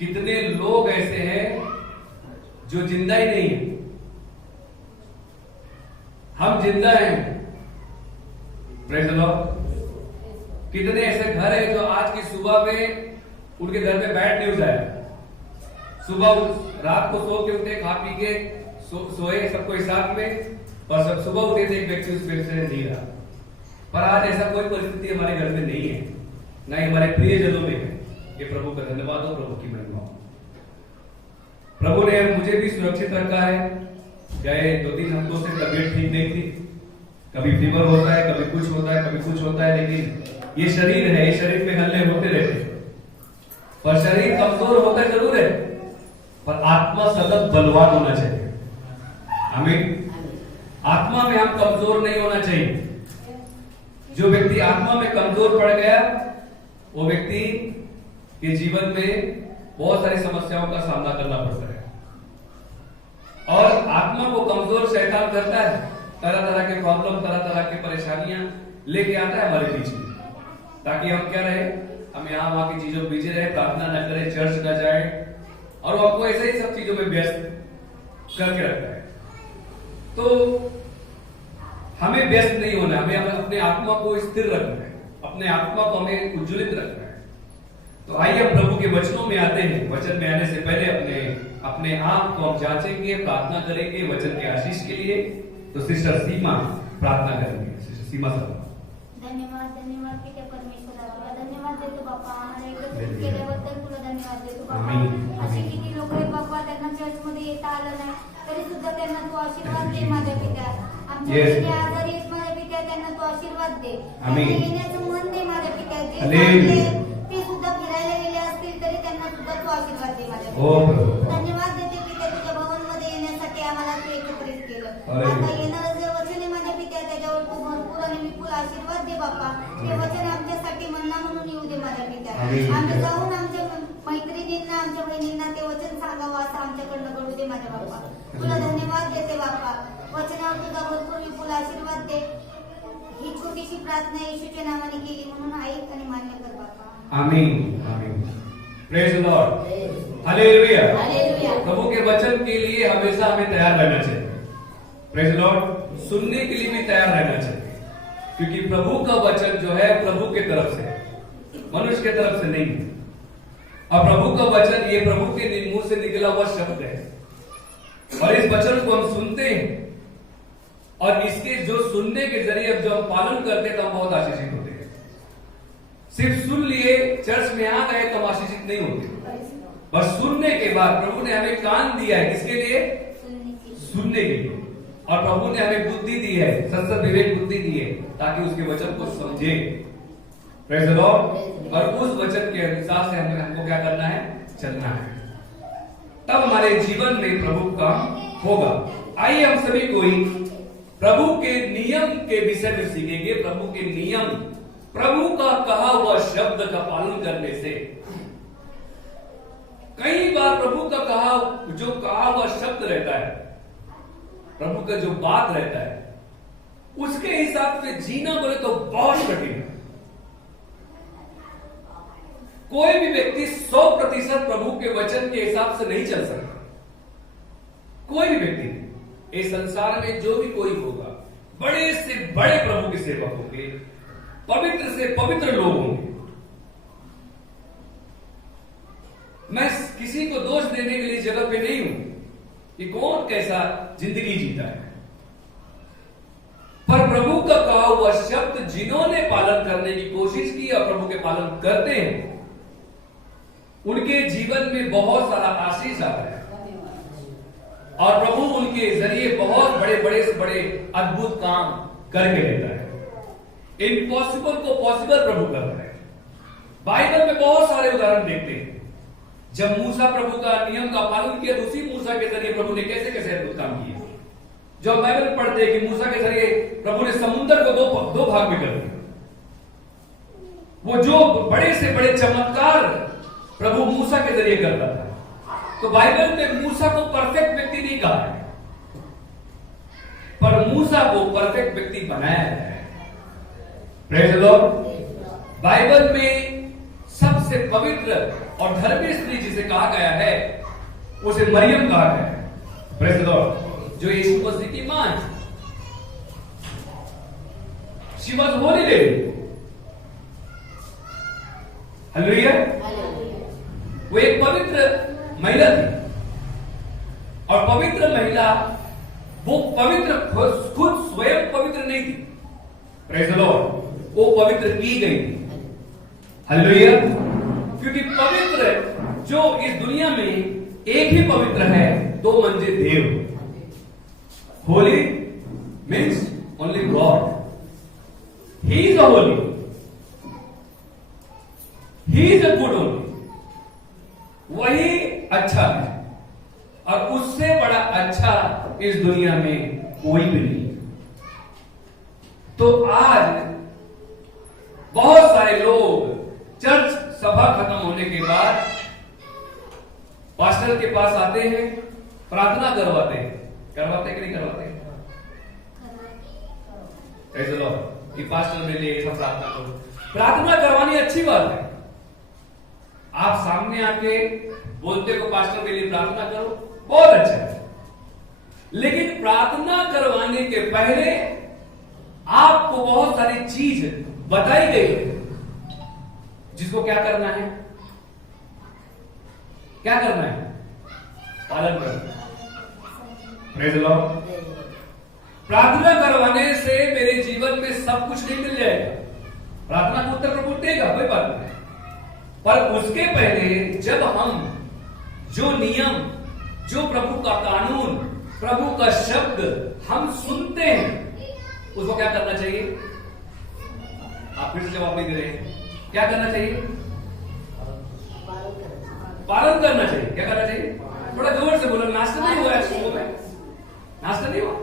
कितने लोग ऐसे हैं जो जिंदा ही नहीं है। हम जिंदा हैं, प्रेज़ द लॉर्ड। कितने ऐसे घर है जो आज की सुबह में उनके घर में बैड न्यूज आया, सुबह रात को सो के उठे, खा पी के सोए सबको एक साथ में, और सब सुबह उठे थे एक व्यक्ति उस बेड से नहीं रहा। पर आज ऐसा कोई परिस्थिति हमारे घर में नहीं है, ना ही हमारे प्रियजनों में है। ये प्रभु का धन्यवाद हो, प्रभु की महिमा हो। प्रभु ने मुझे भी सुरक्षित रखा है। गए 2-3 हफ्तों से तबीयत ठीक नहीं थी, कभी फीवर होता है, कभी कुछ होता है, कभी कुछ होता है, लेकिन ये शरीर है, ये शरीर में हल्ले होते रहते हैं। पर शरीर कमजोर होता जरूर है, पर आत्मा सतत बलवान होना चाहिए। आमीन। आत्मा में हम कमजोर नहीं होना चाहिए। जो व्यक्ति आत्मा में कमजोर पड़ गया, वो व्यक्ति के जीवन में बहुत सारी समस्याओं का सामना करना पड़ता है। और आत्मा को कमजोर शैतान करता है, तरह तरह के प्रॉब्लम, तरह तरह की परेशानियां लेके आता है हमारे पीछे, ताकि हम क्या रहे, हम यहाँ वहां की चीजों में बिजी रहे, प्रार्थना न करें, चर्च न जाए, और वो आपको ऐसे ही सब चीजों में व्यस्त करके रखता है। तो हमें व्यस्त नहीं होना, हमें अपने आत्मा को स्थिर रखना है, अपने आत्मा को हमें उज्ज्वलित रखना है। तो आइए हम प्रभु के वचनों में आते हैं। वचन में आने से पहले अपने आप को हम जांचेंगे, प्रार्थना करेंगे वचन के आशीष के लिए। तो सिस्टर सीमा प्रार्थना करेंगे। सिस्टर सीमा सर। धन्यवाद धन्यवाद पित्या परमेश्वरा, तुला धन्यवाद देतो बाप्पा, आम्हाला एकत्रित केल्याबद्दल तुला धन्यवाद देतो बाप्पा। अशी किती लोक आहेत बाप्पा, त्यांना चर्च मध्ये येता आलं नाही, तरी सुद्धा त्यांना तू आशीर्वाद दे माझ्या पित्या। आमच्या जे आजारी आहेत माझ्या पित्या, त्यांना तू आशीर्वाद दे, त्यांना येण्याचं मन दे माझ्या पित्या। जे ते सुद्धा फिरायला गेले असतील तरी त्यांना सुद्धा तू आशीर्वाद दे माझ्या पित्या। धन्यवाद देते पित्या, तुझ्या भवन मध्ये येण्यासाठी आम्हाला तू एकत्रित केलं। आता येणारं जे वचन आहे माझ्या पित्या, त्याच्यावर तू भरपूर आणि विपुल आशीर्वाद दे बाप्पा। ते वचन आमच्यासाठी मन्ना म्हणून येऊ दे माझ्या पित्या। आम्ही जाऊन आमच्या मैत्रिणींना, आमच्या बहिणींना ते वचन सांगावं असं आमच्याकडनं करू दे माझ्या बाप्पा। तुला धन्यवाद देते बाप्पा, वचनावर तुझा भरपूर विपुल आशीर्वाद दे। ही छोटीशी प्रार्थना येशूच्या नावाने केली म्हणून ऐक आणि मान्य कर बाप्पा। आमीन आमीन। Praise the Lord, hallelujah. प्रभु के वचन के लिए हमेशा हमें तैयार रहना चाहिए। प्रेज द लॉर्ड, सुनने के लिए भी तैयार रहना चाहिए, क्योंकि प्रभु का वचन जो है प्रभु के तरफ से, मनुष्य के तरफ से नहीं है। और प्रभु का वचन ये प्रभु के मुंह से निकला हुआ शब्द है, और इस वचन को हम सुनते हैं, और इसके जो सुनने के जरिए जो हम पालन करते हैं तो हम बहुत आशीषित होते हैं। सिर्फ सुन लिए, चर्च में आ गए तो हम आशीषित नहीं होते, पर सुनने के बाद प्रभु ने हमें कान दिया है, किसके लिए? सुनने के लिए। और प्रभु ने हमें बुद्धि दी है, सत्सद विवेक बुद्धि दी है, ताकि उसके वचन को समझे। Praise the Lord. और उस वचन के अनुसार से हमको क्या करना है? चलना है, तब हमारे जीवन में प्रभु का होगा। आइए हम सभी कोई प्रभु के नियम के विषय में सीखेंगे। प्रभु के नियम, प्रभु का कहा हुआ शब्द का पालन करने से, कई बार प्रभु का कहा हुआ शब्द रहता है, प्रभु का जो बात रहता है, उसके हिसाब से जीना बोले तो बहुत कठिन है। कोई भी व्यक्ति 100% प्रभु के वचन के हिसाब से नहीं चल सकता। कोई भी व्यक्ति इस संसार में जो भी कोई होगा, बड़े से बड़े प्रभु के सेवक होंगे, पवित्र से पवित्र लोग होंगे। मैं किसी को दोष देने के लिए जगह पे नहीं हूं कि कौन कैसा जिंदगी जीता है, पर प्रभु का कहा हुआ शब्द जिन्होंने पालन करने की कोशिश की और प्रभु के पालन करते हैं, उनके जीवन में बहुत सारा आशीष आता है, और प्रभु उनके जरिए बहुत बड़े बड़े से बड़े अद्भुत काम करके लेता है। इम्पॉसिबल को पॉसिबल प्रभु करता है। बाइबल में बहुत सारे उदाहरण देखते हैं, जब मूसा प्रभु का नियम का पालन किया, तो उसी मूसा के जरिए प्रभु ने कैसे कैसे अद्भुत काम किए। जब बाइबल पढ़ते हैं कि मूसा के जरिए प्रभु ने समुद्र को दो भाग में कर दिया। वो जो बड़े से बड़े चमत्कार प्रभु मूसा के जरिए करता था, तो बाइबल में मूसा को परफेक्ट व्यक्ति नहीं कहा है, पर मूसा को परफेक्ट व्यक्ति बनाया है। Praise the Lord. बाइबल में सबसे सबसे पवित्र और धर्मी स्त्री जिसे कहा गया है उसे मरियम कहा गया है। Praise the Lord. जो यीशु मसीह की मां है। She was Holi lady. Hallelujah. वो एक पवित्र महिला थी और पवित्र महिला वो पवित्र खुद स्वयं पवित्र नहीं थी। Praise the Lord. वो पवित्र की गई थी। हालेलुया। क्योंकि पवित्र जो इस दुनिया में एक ही पवित्र है, दो मंजिल देव। Holy means only God. He is a holy, he is a good only. वही अच्छा है और उससे बड़ा अच्छा इस दुनिया में कोई भी नहीं। तो आज बहुत सारे लोग चर्च सभा खत्म होने के बाद पास्टर के पास आते हैं, प्रार्थना करवाते हैं। करवाते कि नहीं करवाते? Praise the Lord. कि पास्टर मेरे लिए ऐसा प्रार्थना करो। प्रार्थना करवानी अच्छी बात है। आप सामने आके बोलते हो पास्टर मेरे लिए प्रार्थना करो, बहुत अच्छा है। लेकिन प्रार्थना करवाने के पहले आपको बहुत सारी चीज बताई गई है जिसको क्या करना है? क्या करना है? पालन करना। Praise the Lord. प्रार्थना करवाने से मेरे जीवन में सब कुछ नहीं मिल जाएगा। प्रार्थना को उत्तर प्रभु देगा, कोई बात नहीं। पर उसके पहले जब हम जो नियम, जो प्रभु का कानून, प्रभु का शब्द हम सुनते हैं, उसको क्या करना चाहिए? आप फिर से जवाब नहीं दे रहे। क्या करना चाहिए? पालन करना चाहिए। क्या करना चाहिए? थोड़ा जोर से बोलो। नाश्ता नहीं हुआ है सुबह में? नाश्ता नहीं हुआ?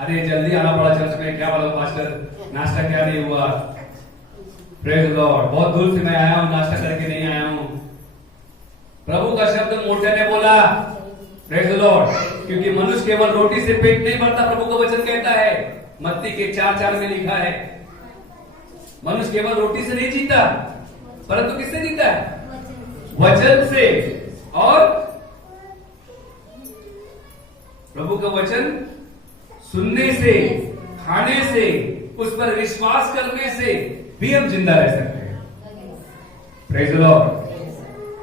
अरे जल्दी आना पड़ा चर्च में। क्या बोलो पास्टर, नाश्ता क्या नहीं हुआ? Praise the Lord. बहुत दूर से मैं आया हूं, नाश्ता करके नहीं आया हूं। प्रभु का शब्द मोटे ने बोला। Praise the Lord. क्योंकि मनुष्य केवल रोटी से पेट नहीं भरता, प्रभु का वचन कहता है। मत्ती के 4:4 में लिखा है, मनुष्य केवल रोटी से नहीं जीता, परंतु किससे जीता है? वचन से। और प्रभु का वचन सुनने से, खाने से, उस पर विश्वास करने से भी हम जिंदा रह सकते हैं। Praise the Lord.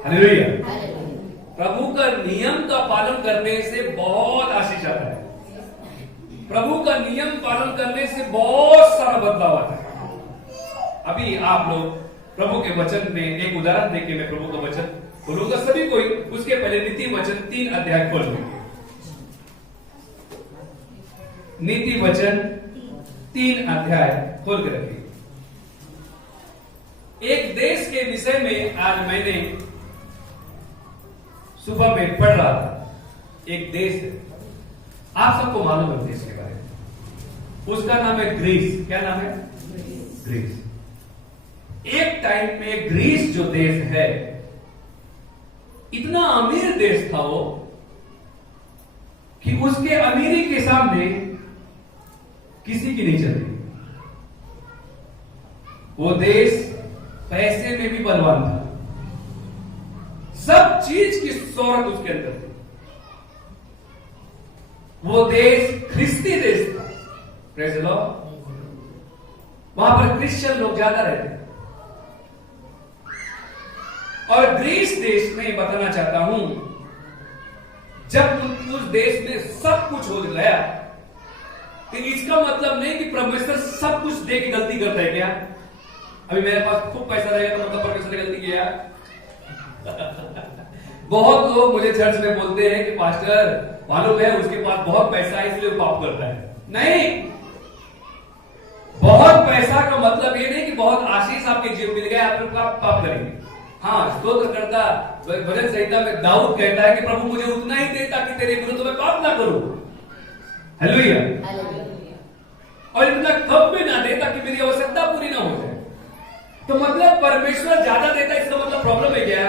हालेलुया। प्रभु का नियम का पालन करने से बहुत आशीष आता है। प्रभु का नियम पालन करने से बहुत सारा बदलाव आता है। अभी आप लोग प्रभु के वचन में एक उदाहरण देके मैं प्रभु का वचन बोलूंगा, सभी कोई उसके पहले नीति वचन 3 अध्याय खोल लेंगे। नीति वचन 3 अध्याय खोल के रखिए। एक देश के विषय में आज मैंने सुबह में पढ़ रहा था। एक देश है, आप सबको मालूम है देश के बारे में। उसका नाम है ग्रीस। क्या नाम है? ग्रीस। एक टाइम में ग्रीस जो देश है, इतना अमीर देश था वो कि उसके अमीरी के सामने किसी की नहीं चलती। वो देश पैसे में भी बलवान था, सब चीज की शोहरत उसके अंदर थी। वो देश ख्रिस्ती देश था। Praise the Lord. वहां पर क्रिश्चियन लोग ज्यादा रहते थे। और ग्रीस देश में बताना चाहता हूं, जब उस देश में सब कुछ हो गया, तो इसका मतलब नहीं कि परमेश्वर सब कुछ दे के गलती करता है। क्या अभी मेरे पास खूब पैसा रहेगा तो मतलब परमेश्वर ने गलती किया? बहुत लोग मुझे चर्च में बोलते हैं कि पास्टर मालूम है उसके पास बहुत पैसा है इसलिए पाप करता है। नहीं, बहुत पैसा का मतलब ये नहीं कि बहुत आशीष आपके जीवन मिल गया आप पाप करेंगे। हाँ, स्तोत्र करता भजन संहिता में दाऊद कहता है कि प्रभु मुझे उतना ही दे ताकि तेरे विरुद्ध में पाप ना करूं। हालेलुया। और इतना कम भी ना दे ताकि मेरी आवश्यकता पूरी ना हो जाए। तो मतलब परमेश्वर ज्यादा देता है, इसका मतलब प्रॉब्लम है क्या?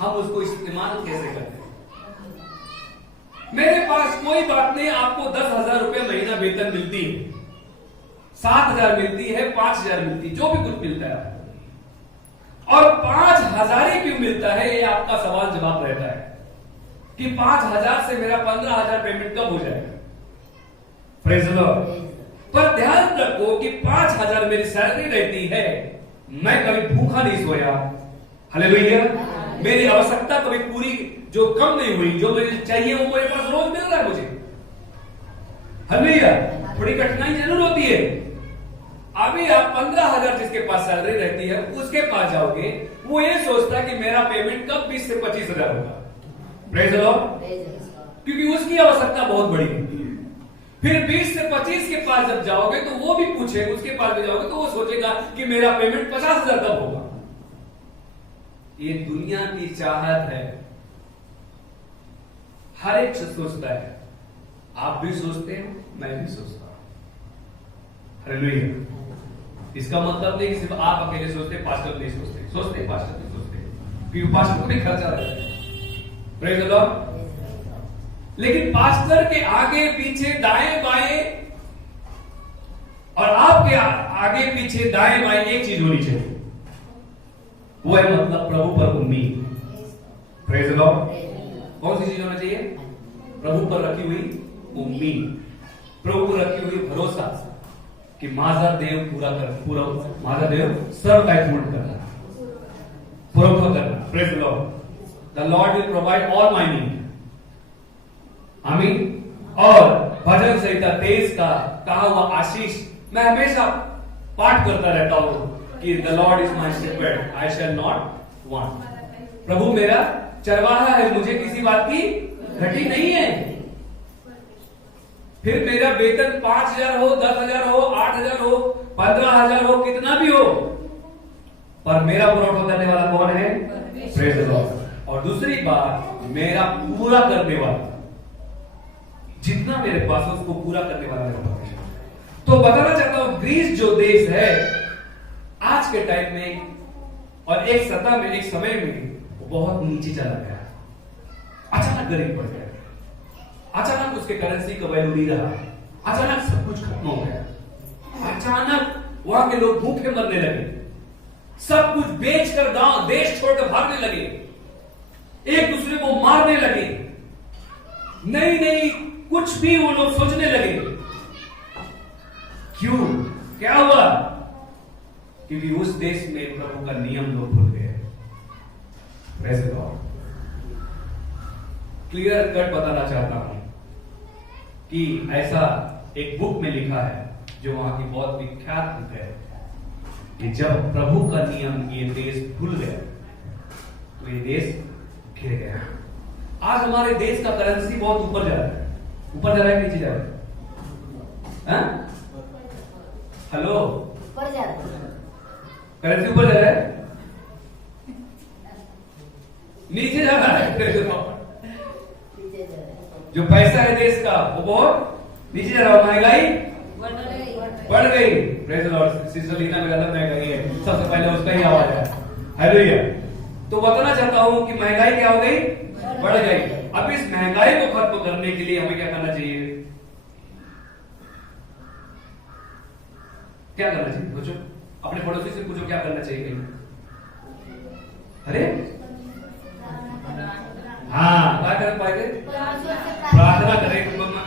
हम उसको इस्तेमाल कैसे करते हैं? मेरे पास कोई बात नहीं, आपको 10,000 रुपए महीना वेतन मिलती है, 7,000 मिलती है, 5,000 मिलती है, जो भी कुछ मिलता है, और 5,000 ही क्यों मिलता है, ये आपका सवाल जवाब रहता है कि 5,000 से मेरा 15,000 पेमेंट कब हो जाएगा। Praise the Lord. पर ध्यान रखो कि 5,000 मेरी सैलरी रहती है, मैं कभी भूखा नहीं सोया। हालेलुया। मेरी आवश्यकता कभी पूरी जो कम नहीं हुई, जो मुझे चाहिए वो मेरे पास रोज मिल रहा है मुझे। हालेलुया। थोड़ी कठिनाई जरूर होती है। अभी आप 15,000 जिसके पास सैलरी रहती है उसके पास जाओगे, वो ये सोचता है कि मेरा पेमेंट कब 20 से 25,000 होगा। Praise the Lord. क्योंकि उसकी आवश्यकता बहुत बड़ी होती है। फिर 20 से 25 के पास जब जाओगे तो वो भी पूछे, उसके पास भी जाओगे तो वो सोचेगा कि मेरा पेमेंट 50,000 कब होगा। ये दुनिया की चाहत है, हर एक सोचता है। आप भी सोचते हैं, मैं भी सोचता हूं। हालेलुया। इसका मतलब नहीं कि सिर्फ आप अकेले सोचते, पास्टर नहीं सोचते, पास्टर नहीं सोचते, क्योंकि पास्टर को भी खर्चा रहता है। Praise the Lord. लेकिन पास्टर के आगे पीछे दाएं बाएं और आपके आगे पीछे दाएं बाएं एक चीज होनी चाहिए, वो है मतलब प्रभु पर उम्मीद। Praise the Lord. कौन सी चीज होना चाहिए? प्रभु पर रखी हुई उम्मीद, प्रभु पर रखी हुई भरोसा कि माझा देव पूरा माझा देव सर्व काय पूर्ण करना, पूरा करना। Praise the Lord. The Lord will provide all my need. आमीन। और भजन संहिता 23 का कहा हुआ आशीष मैं हमेशा पाठ करता रहता हूं कि the Lord is my shepherd, I shall not want. प्रभु मेरा चरवाहा है, मुझे किसी बात की घटी नहीं है। फिर मेरा वेतन 5,000 हो, 10,000 हो, 8,000 हो, 15,000 हो, कितना भी हो, पर मेरा पुरौठा करने वाला कौन है? Praise the Lord. और दूसरी बात, मेरा पूरा करने वाला, जितना मेरे पास है उसको पूरा करने वाला मेरा परमेश्वर। तो बताना चाहता हूं, ग्रीस जो देश है आज के टाइम में और एक सतह में, एक समय में बहुत नीचे चला गया, अचानक गरीब पड़ गया, अचानक उसके करेंसी का वैल्यू नहीं रहा, अचानक सब कुछ खत्म हो गया, अचानक वहां के लोग भूखे मरने लगे, सब कुछ बेचकर गांव देश छोड़कर भागने लगे, एक दूसरे को मारने लगे, नहीं कुछ भी वो लोग सोचने लगे। क्यों? क्या हुआ? क्योंकि उस देश में प्रभु का नियम लोग भूल गए। Praise the Lord. Clear cut बताना चाहता हूं कि ऐसा एक बुक में लिखा है जो वहां की बहुत विख्यात बुक है कि जब प्रभु का नियम ये देश भूल गया तो ये देश गिर गया। आज हमारे देश का करेंसी बहुत ऊपर जा रहा है, ऊपर जा रहा है, नीचे जा रहा है? हेलो, ऊपर जा रहा है, करेंसी ऊपर जा रहा है, नीचे जा रहा है। जो पैसा है देश का वो बहुत नीचे जा रहा है, महंगाई बढ़ गई। Praise the Lord. Sister Leena में ज्यादा महंगाई है, सबसे पहले उसका ही आवाज है। हालेलुया। तो बताना चाहता हूं कि महंगाई क्या हो गई? बढ़ गई। अब इस महंगाई को खत्म करने के लिए हमें क्या करना चाहिए? क्या करना चाहिए? पूछो अपने पड़ोसी से, पूछो क्या करना चाहिए। अरे हाँ, क्या कर पाए? प्रार्थना करें।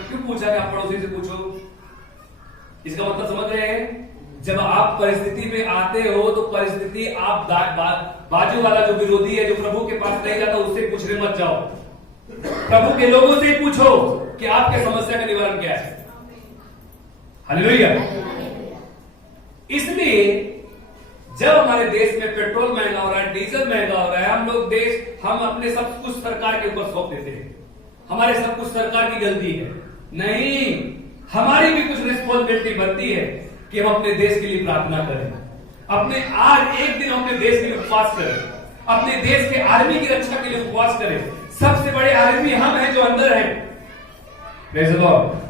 क्यों पूछा कि आप पड़ोसी से पूछो? इसका मतलब समझ रहे हैं? जब आप परिस्थिति में आते हो तो परिस्थिति आप बाजू वाला जो विरोधी है, जो प्रभु के पास नहीं जाता, उससे पूछने मत जाओ। प्रभु के लोगों से पूछो कि आपके समस्या का निवारण क्या है। हालेलुया। इसलिए जब हमारे देश में पेट्रोल महंगा हो रहा है, डीजल महंगा हो रहा है, हम अपने सब कुछ सरकार के ऊपर सौंप देते हैं, हमारे सब कुछ सरकार की गलती है। नहीं, हमारी भी कुछ रिस्पॉन्सिबिलिटी बनती है कि हम अपने देश के लिए प्रार्थना करें, अपने आज एक दिन अपने देश के लिए उपवास करें, अपने देश के आर्मी की रक्षा के लिए उपवास करें। सबसे बड़े आर्मी हम हैं जो अंदर हैं। Praise the Lord.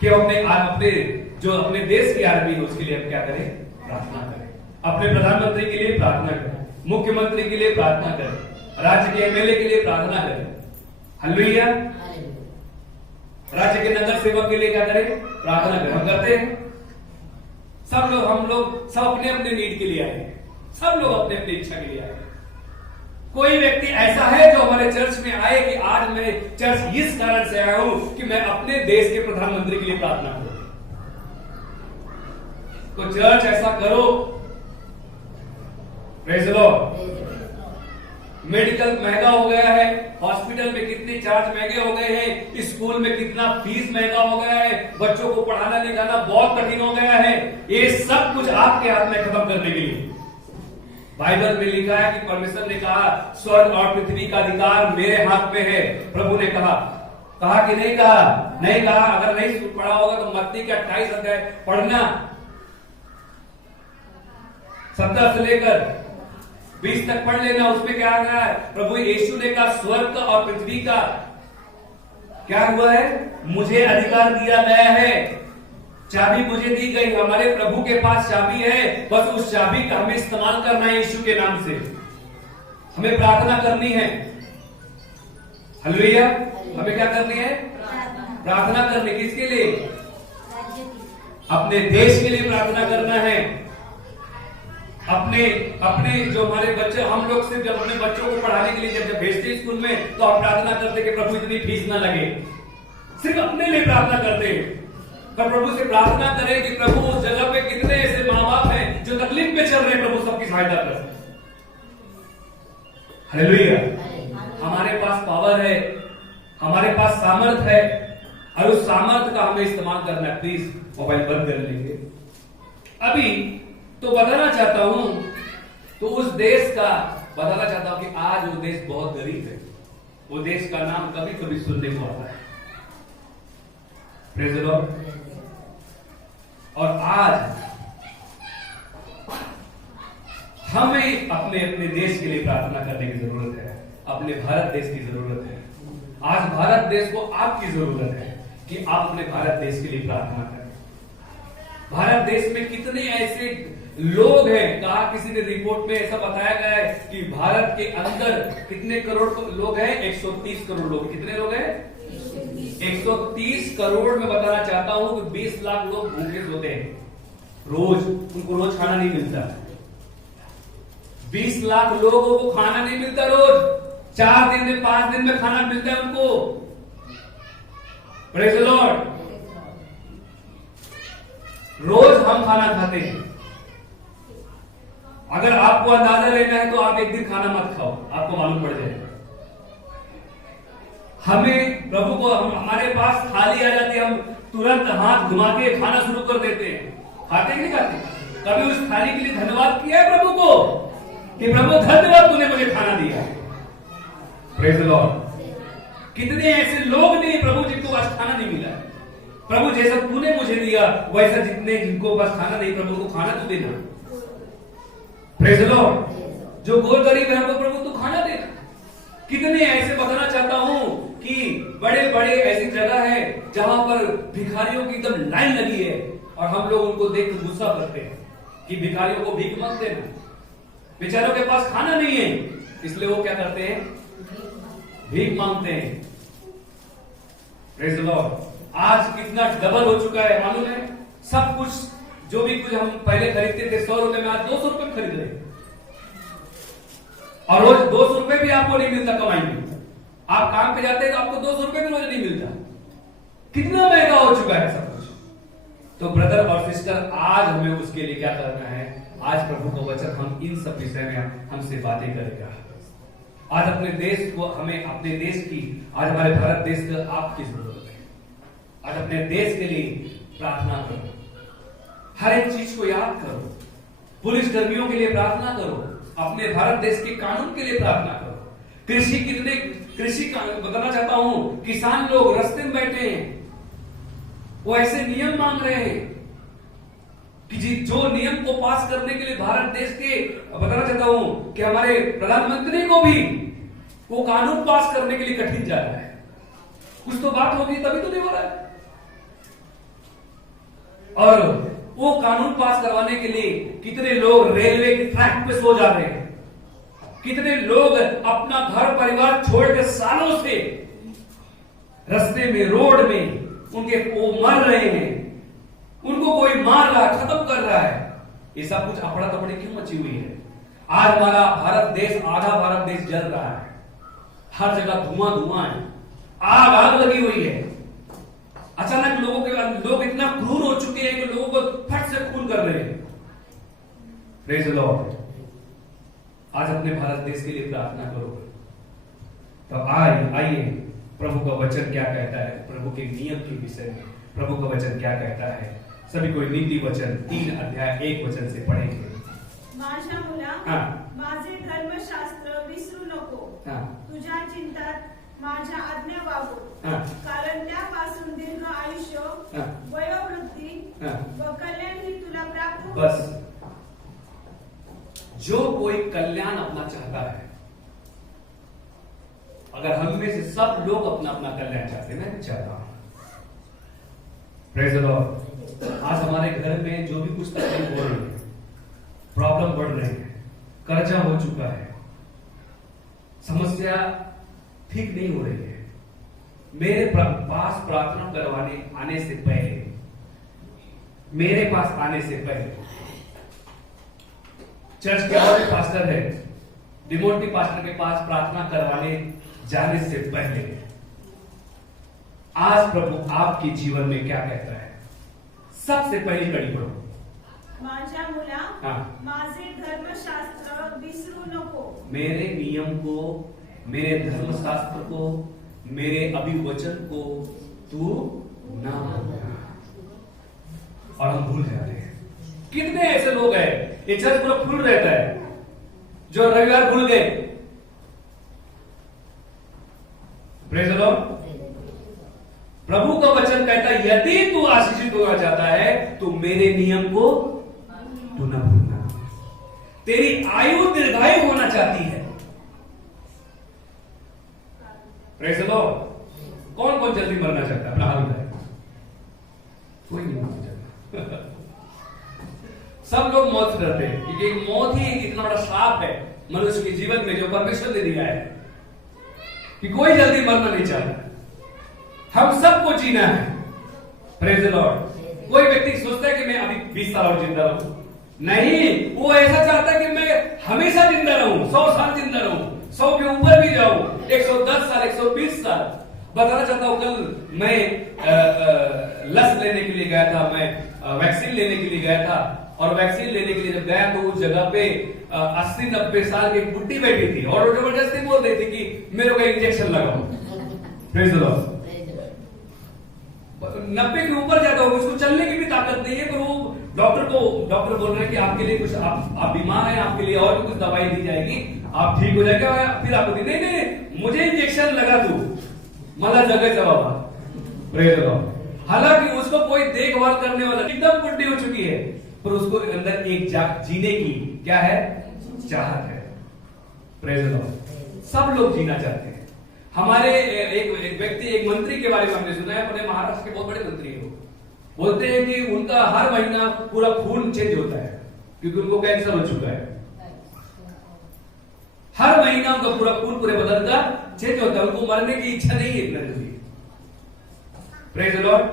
कि अपने देश की आर्मी है उसके लिए हम क्या करें? प्रार्थना करें। अपने प्रधानमंत्री के लिए प्रार्थना करें, मुख्यमंत्री के लिए प्रार्थना करें, राज्य के एमएलए के लिए प्रार्थना करें। हालेलुया। राज्य के नगर सेवक के लिए क्या करें? प्रार्थना करें। हम करते हैं। हम लोग सब अपने अपने नीड के लिए आए हैं, सब लोग अपने अपनी इच्छा के लिए आए। कोई व्यक्ति ऐसा है जो हमारे चर्च में आए कि आज मैं चर्च इस कारण से आया हूं कि मैं अपने देश के प्रधानमंत्री के लिए प्रार्थना करूं। तो चर्च ऐसा करो। Praise the Lord. मेडिकल महंगा हो गया है, हॉस्पिटल में कितने चार्ज महंगे हो गए हैं, स्कूल में कितना फीस महंगा हो गया है, बच्चों को पढ़ाना लिखाना बहुत कठिन हो गया है। ये सब कुछ आपके हाथ में खत्म करने के लिए बाइबल में लिखा है कि परमेश्वर ने कहा स्वर्ग और पृथ्वी का अधिकार मेरे हाथ में है। प्रभु ने कहा कि नहीं कहा? नहीं कहा। अगर नहीं पढ़ा होगा तो मत्ती के 28 अध्याय पढ़ना, 17 से लेकर 20 तक पढ़ लेना। उसमें क्या कहा है? प्रभु यीशु ने कहा स्वर्ग और पृथ्वी का क्या हुआ है? मुझे अधिकार दिया गया है, चाबी मुझे दी गई। हमारे प्रभु के पास चाबी है, बस उस चाबी का हमें इस्तेमाल करना है। यीशु के नाम से हमें प्रार्थना करनी है। हालेलुया। हमें क्या करनी है? प्रार्थना करनी। किसके लिए? अपने देश के लिए प्रार्थना करना है। अपने जो हमारे बच्चे, हम लोग सिर्फ जब अपने बच्चों को पढ़ाने के लिए जब भेजते स्कूल में तो हम प्रार्थना करते कि प्रभु इतनी फीस ना लगे। सिर्फ अपने लिए प्रार्थना करते, पर प्रभु से प्रार्थना करें कि प्रभु उस जगह पे कितने ऐसे माँ बाप हैं जो तकलीफ में चल रहे हैं, प्रभु सबकी सहायता कर। हालेलुया। हमारे पास पावर है, हमारे पास सामर्थ है, और उस सामर्थ का हमें इस्तेमाल करना है। प्लीज मोबाइल बंद कर लेंगे अभी। तो बताना चाहता हूं, तो उस देश का बताना चाहता हूं कि आज वो देश बहुत गरीब है। वो देश का नाम कभी कभी सुनने को आता है। Praise the Lord. और आज हमें अपने अपने देश के लिए प्रार्थना करने की जरूरत है। अपने भारत देश की जरूरत है। आज भारत देश को आपकी जरूरत है कि आप अपने भारत देश के लिए प्रार्थना करें। भारत देश में कितने ऐसे लोग हैं, कहा किसी ने रिपोर्ट में ऐसा बताया गया है कि भारत के अंदर कितने करोड़ लोग हैं? 130 करोड़ लोग। कितने लोग हैं? 130 करोड़ में बताना चाहता हूं कि 20 लाख लोग भूखे सोते हैं रोज। उनको रोज खाना नहीं मिलता। 20 लाख लोगों को खाना नहीं मिलता रोज। 4 दिन में 5 दिन में खाना मिलता है उनको। Praise the Lord. रोज हम खाना खाते हैं। अगर आपको अंदाजा लेना है तो आप एक दिन खाना मत खाओ, आपको मालूम पड़ जाएगा। हमें प्रभु को हमारे पास थाली आ जाती है, हम तुरंत हाथ घुमा के खाना शुरू कर देते हैं। खाते कि नहीं खाते? कभी उस थाली के लिए धन्यवाद किया है प्रभु को कि प्रभु धन्यवाद तूने मुझे खाना दिया। Praise the Lord. कितने ऐसे लोग नहीं प्रभु जिनको आज खाना नहीं मिला। प्रभु जैसा तूने मुझे दिया वैसा जिनको पास खाना नहीं, प्रभु को खाना तू देना। Praise the Lord. जो गोर गरीब है हमको प्रभु तू खाना देना। कितने ऐसे बताना चाहता हूं कि बड़े बड़े ऐसी जगह है जहां पर भिखारियों की एकदम लाइन लगी है, और हम लोग उनको देख कर गुस्सा करते हैं कि भिखारियों को भीख मत देना, बेचारों के पास खाना नहीं है, इसलिए वो क्या करते हैं? भीख मांगते हैं। Praise the Lord. आज कितना डबल हो चुका है मालूम है? सब कुछ जो भी कुछ हम पहले खरीदते थे 100 रुपए में, आज 200 रुपए में खरीद रहे हैं। और रोज 200 रुपए भी आपको नहीं मिलता कमाई में। आप काम पे जाते हैं तो आपको 200 रुपए भी रोज नहीं मिलता। कितना महंगा हो चुका है सब कुछ। तो ब्रदर और सिस्टर, आज हमें उसके लिए क्या करना है? आज प्रभु का वचन हम इन सब विषय में हमसे बातें करेगा। आज अपने देश को, हमें अपने देश की, आज हमारे भारत देश का आपकी जरूरत है। आज अपने देश के लिए प्रार्थना करो। हर एक चीज को याद करो। पुलिस कर्मियों के लिए प्रार्थना करो। अपने भारत देश के कानून के लिए प्रार्थना करो। कृषि का बताना चाहता हूं, किसान लोग रास्ते में बैठे हैं, वो ऐसे नियम मांग रहे हैं कि जो नियम को पास करने के लिए भारत देश के, बताना चाहता हूं कि हमारे प्रधानमंत्री को भी वो कानून पास करने के लिए कठिन जा रहा है। कुछ तो बात होगी तभी तो नहीं हो रहा है। और वो कानून पास करवाने के लिए कितने लोग रेलवे के ट्रैक पे सो जा रहे हैं। कितने लोग अपना घर परिवार छोड़कर सालों से रास्ते में, रोड में उनके वो मर रहे हैं। उनको कोई मार रहा, खत्म कर रहा है। ये सब कुछ अफड़ा तफड़ी क्यों मची हुई है? आज हमारा भारत देश, आधा भारत देश जल रहा है, हर जगह धुआं धुआं है, आग आग लगी हुई है। अचानक लोग इतना क्रूर हो चुके हैं कि लोगों को फट से खून कर रहे हैं। Praise the Lord. आज अपने भारत देश के लिए प्रार्थना करो। तो आइए प्रभु का वचन क्या कहता है, प्रभु के नियम के विषय में प्रभु का वचन क्या कहता है। सभी कोई नीति वचन 3 अध्याय 1 वचन से पढ़ेंगे। माझ्या मुला, हाँ। माझे धर्मशास्त्र विसरू नको, हाँ। तुझ्या चिंतात माझ्या आज्ञा वागव, हाँ। कारण त्यापासून दीर्घ आयुष्य, हाँ। वयोवृद्धी हाँ। व कल्याण ही तुला प्राप्त होईल। बस, जो कोई कल्याण अपना चाहता है, अगर हम में से सब लोग अपना अपना कल्याण चाहते हैं, मैं भी चाहता हूं। Praise the Lord. आज हमारे घर में जो भी कुछ तकलीफ हो रही है, प्रॉब्लम बढ़ रही है, कर्जा हो चुका है, समस्या ठीक नहीं हो रही है, मेरे पास प्रार्थना करवाने आने से पहले, मेरे पास आने से पहले, चर्च के और पास्टर है, डिमोटी पास्टर के पास प्रार्थना करवाने जाने से पहले, आज प्रभु आपके जीवन में क्या कहता है, सबसे पहली कड़ी पढ़ो। माझ्या मुला, हाँ। माझे धर्मशास्त्र विसरू नको, मेरे नियम को, मेरे धर्मशास्त्र को, मेरे अभिवचन को तू ना भूलना। और हम भूल जाते हैं। कितने ऐसे लोग हैं, ये चर्च पूरा फुल रहता है, जो रविवार भूल गए। Praise the Lord. प्रभु का वचन कहता है, यदि तू आशीषित होना चाहता है तो मेरे नियम को तू ना भूलना। तेरी आयु दीर्घायु होना चाहती है। Praise the Lord. कौन कौन जल्दी मरना चाहता है? अपना हाथ उठाए। कोई नहीं मरना चाहता। सब लोग मौत से डरते हैं, क्योंकि मौत ही इतना बड़ा श्राप है मनुष्य के जीवन में, जो परमेश्वर ने दिया है कि कोई जल्दी मरना नहीं चाहता। हम सबको जीना है। Praise the Lord. कोई व्यक्ति सोचता है कि मैं अभी 20 साल और जिंदा रहूं, नहीं, वो ऐसा चाहता है कि मैं हमेशा जिंदा रहूं, 100 साल जिंदा रहूं, 100 के ऊपर भी जाऊं, 110 साल, 120 साल। बताना चाहता हूं, कल मैं लस लेने के लिए गया था, मैं वैक्सीन लेने के लिए गया था, और वैक्सीन लेने के लिए जब गया तो उस जगह पे 80-90 साल की एक बुढ़ी बैठी थी, और वो जबरदस्ती बोल रही थी कि मेरे को इंजेक्शन लगाओ। Praise the Lord. 90 के ऊपर जाता हो, उसको चलने की भी ताकत नहीं है, पर वो डॉक्टर बोल रहे हैं कि आपके लिए कुछ, आप बीमार हैं, आपके लिए और भी कुछ दवाई दी जाएगी, आप ठीक हो जाएगा, फिर आपको नहीं, मुझे इंजेक्शन लगा दो, मला जगह बाबा। Praise the Lord. हालांकि उसको कोई देखभाल करने वाला, एकदम बुढ़ी हो चुकी है, पर उसको अंदर एक जीने की क्या है, चाहत है। Praise the Lord. सब लोग जीना चाहते हैं। हमारे एक व्यक्ति, एक मंत्री के बारे में हमने सुना है, अपने महाराष्ट्र के बहुत बड़े मंत्री हैं। बोलते हैं कि उनका हर महीना पूरा खून चेंज होता है, क्योंकि उनको कैंसर हो चुका है। हर महीना उनका पूरा खून पूरे बदन का चेंज होता है। उनको मरने की इच्छा नहीं है इतना जल्दी। Praise the Lord.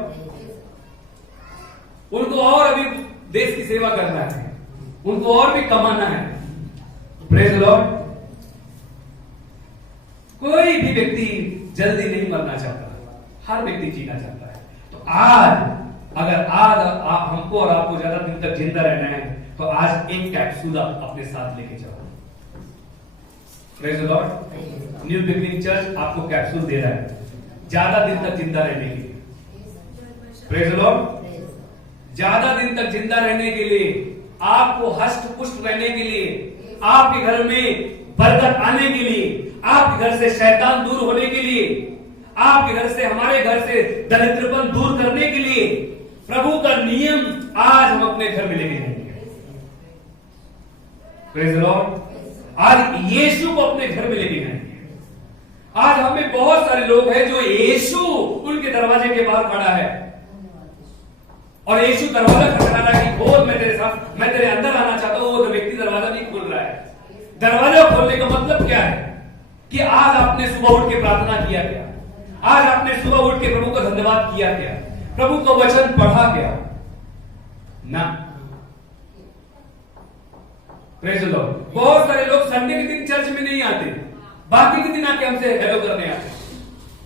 उनको और अभी देश की सेवा करना है, उनको और भी कमाना है। Praise the Lord. कोई भी व्यक्ति जल्दी नहीं मरना चाहता, हर व्यक्ति जीना चाहता है। तो आज अगर आज हमको और आपको ज्यादा दिन तक जिंदा रहना है, तो आज एक कैप्सूल आप अपने साथ लेके जाओ। Praise the Lord. New beginning church आपको कैप्सूल दे रहा है ज्यादा दिन तक जिंदा रहने के लिए। Praise the Lord. ज्यादा दिन तक जिंदा रहने के लिए, आपको हष्ट पुष्ट रहने के लिए, आपके घर में बरकत आने के लिए, आपके घर से शैतान दूर होने के लिए, आपके घर से, हमारे घर से दरिद्रपन दूर करने के लिए, प्रभु का नियम आज हम अपने घर में लेके जाएंगे। Praise the Lord. आज यीशु को अपने घर में लेके जाएंगे। आज हमें बहुत सारे लोग हैं जो यीशु उनके दरवाजे के बाहर खड़ा है, और यीशु दरवाजा खटखटा रहा है कि खोल, मैं तेरे साथ, मैं तेरे अंदर आना चाहता हूं। वो व्यक्ति दरवाजा नहीं खोल रहा है। दरवाजा खोलने का मतलब क्या है कि आज आपने सुबह उठ के प्रार्थना किया क्या, आज आपने सुबह उठ के प्रभु का धन्यवाद किया क्या, प्रभु का वचन पढ़ा क्या ना। Praise the Lord. बहुत सारे लोग संडे के दिन चर्च में नहीं आते, बाकी के दिन आके हमसे हेलो करने आते।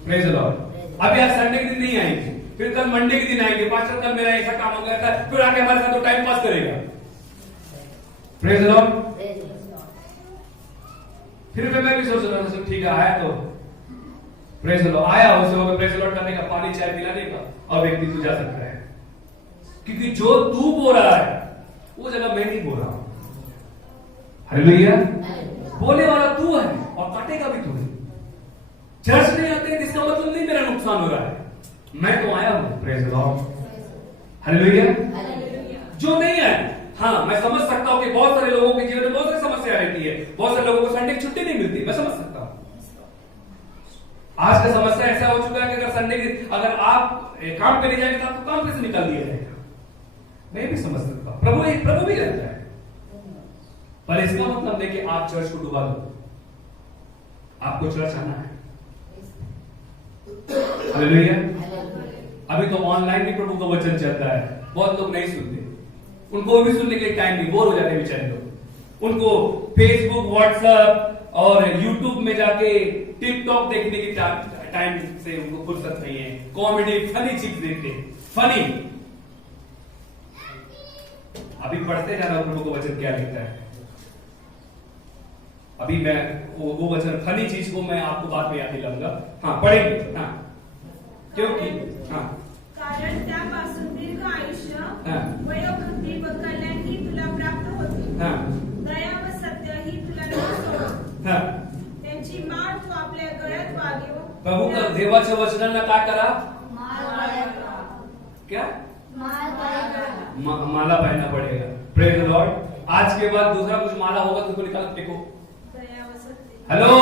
Praise the Lord. अभी आज संडे के दिन नहीं आएंगे, फिर कल मंडे के दिन आएंगे, पास्टर कल मेरा ऐसा काम हो गया था, फिर आके हमारे साथ तो टाइम पास करेगा। Praise the Lord. फिर मैं भी सोच रहा था ठीक है आया तो प्रेज द लॉर्ड, आया उसे होगा प्रेज द लॉर्ड करने का, पानी चाय पिलाने का, और व्यक्ति तू जा सकता है, क्योंकि जो तू बोल रहा है वो जगह मैं नहीं बोल रहा हूं। हालेलुया। बोलने वाला तू है और काटेगा भी तू है। चर्च नहीं आते इसका मतलब नहीं मेरा नुकसान हो रहा है, मैं तो आया हूं। Praise the Lord. हालेलुया। जो नहीं है, हाँ मैं समझ सकता हूं कि बहुत सारे लोगों के जीवन में बहुत सारी समस्या रहती है, बहुत सारे लोगों को संडे की छुट्टी नहीं मिलती, मैं समझ सकता हूं। आज का समस्या ऐसा हो चुका है कि अगर संडे अगर आप काम पे नहीं जाएंगे तो आपको काम कैसे निकाल दिया जाएगा, मैं भी समझ सकता हूं। प्रभु भी जानता है, पर इसका मतलब नहीं कि आप चर्च को डुबा दो, आपको चर्च आना है। हालेलुया। अभी तो ऑनलाइन भी प्रभु का वचन चलता है, बहुत लोग नहीं सुनते, उनको भी सुनने के लिए टाइम नहीं, बोर हो जाते हैं बेचारे लोग। उनको फेसबुक, व्हाट्सएप और यूट्यूब में जाके टिकटॉक देखने की टाइम से उनको फुर्सत नहीं है। कॉमेडी फनी चीज देखते, फनी। अभी पढ़ते जाना प्रभु का वचन क्या लिखता है। अभी मैं वो वचन फनी चीज को मैं आपको बाद में याद दिलाऊंगा। हाँ पढ़ेंगे। हाँ क्योंकि हाँ कारण त्यापासून दीर्घ आयुष्य, हाँ। वयोवृद्धी व कल्याण ही तुला प्राप्त होते। हाँ। दया व सत्य ही तुला न सोड। हाँ। त्यांची माळ तू आपल्या गळ्यात वागव। प्रभू का देवाच्या वचनांना काय करा, क्या माला पहनना पड़ेगा। Praise the Lord. आज के बाद दूसरा कुछ माला होगा तो उसको निकाल फेंको। दया व सत्य। हेलो,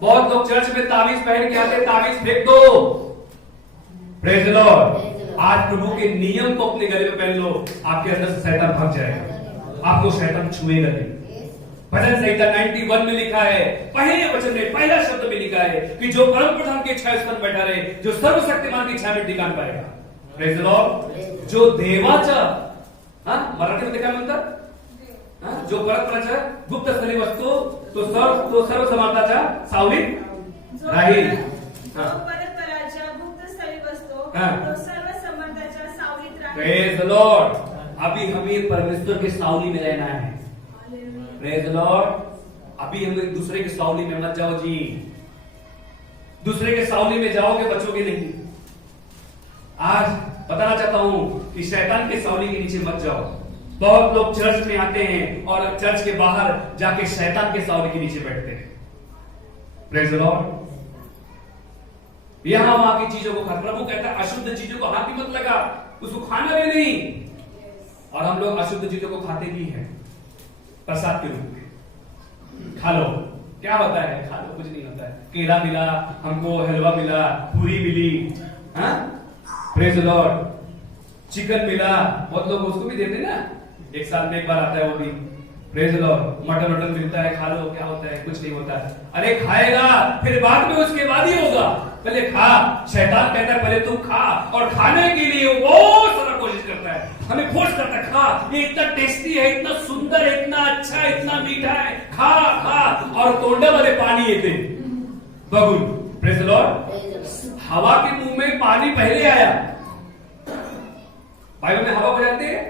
बहुत लोग चर्च में ताबीज पहन के आते, ताबीज फेंक दो। Praise the Lord. आज प्रभु के नियम को अपने गले में पहन लो, आपके अंदर से शैतान भाग जाएगा, आपको शैतान छुएगा नहीं। भजन संहिता 91 में लिखा है, पहले वचन में पहला शब्द में लिखा है कि जो परम प्रधान की इच्छा पर बैठा रहे, जो सर्वशक्तिमान की इच्छा में ठिकाण पाएगा। Praise the Lord. जो देवाचा मराठीमध्ये काय म्हणतात, जो परस्पराच्या गुप्त स्थली वस्तू तो सर्व समार्थाच्या सावलीत राहील। जो परस्पराच्या गुप्त स्थली बसतो, तो सर्व समर्थाच्या सावलीत राहील। Praise the Lord. अभी हमें परमेश्वर की सावली में रहना है। Praise the Lord. अभी हम एक दूसरे की सावली में मत जाओ जी, दूसरे के सावली में जाओगे बचोगे नहीं। आज बताना चाहता हूं कि शैतान के सावली के नीचे मत जाओ। बहुत लोग चर्च में आते हैं और चर्च के बाहर जाके शैतान के सावली के नीचे बैठते हैं। Praise the Lord. यहां वहां की चीजों को खा, प्रभु कहता है अशुद्ध चीजों को हाथ ही मत लगा, उसको खाना भी नहीं। और हम लोग अशुद्ध चीजों को खाते भी हैं प्रसाद के रूप में। खा लो, क्या होता है, खा लो, कुछ नहीं होता है। केला मिला हमको, हलवा मिला, पूरी मिली, हाँ प्रेज द लॉर्ड। चिकन मिला, बहुत लोग उसको भी देते ना, एक साल में एक बार आता है वो भी। Praise the Lord. मटन वटन मिलता है, खा लो, क्या होता है, कुछ नहीं होता है। अरे खाएगा फिर बाद में, उसके बाद ही होगा, पहले खा। शैतान कहता है पहले तू खा, और खाने के लिए वो बहुत सारा कोशिश करता है, हमें फोर्स करता है, खा, ये इतना टेस्टी है, इतना सुंदर है, इतना अच्छा है, इतना मीठा है, खा खा, और तोंडामध्ये पाणी येते बघून। Praise the Lord. हवा के मुंह में पानी पहले आया। बाइबल में हवा को जानते हैं,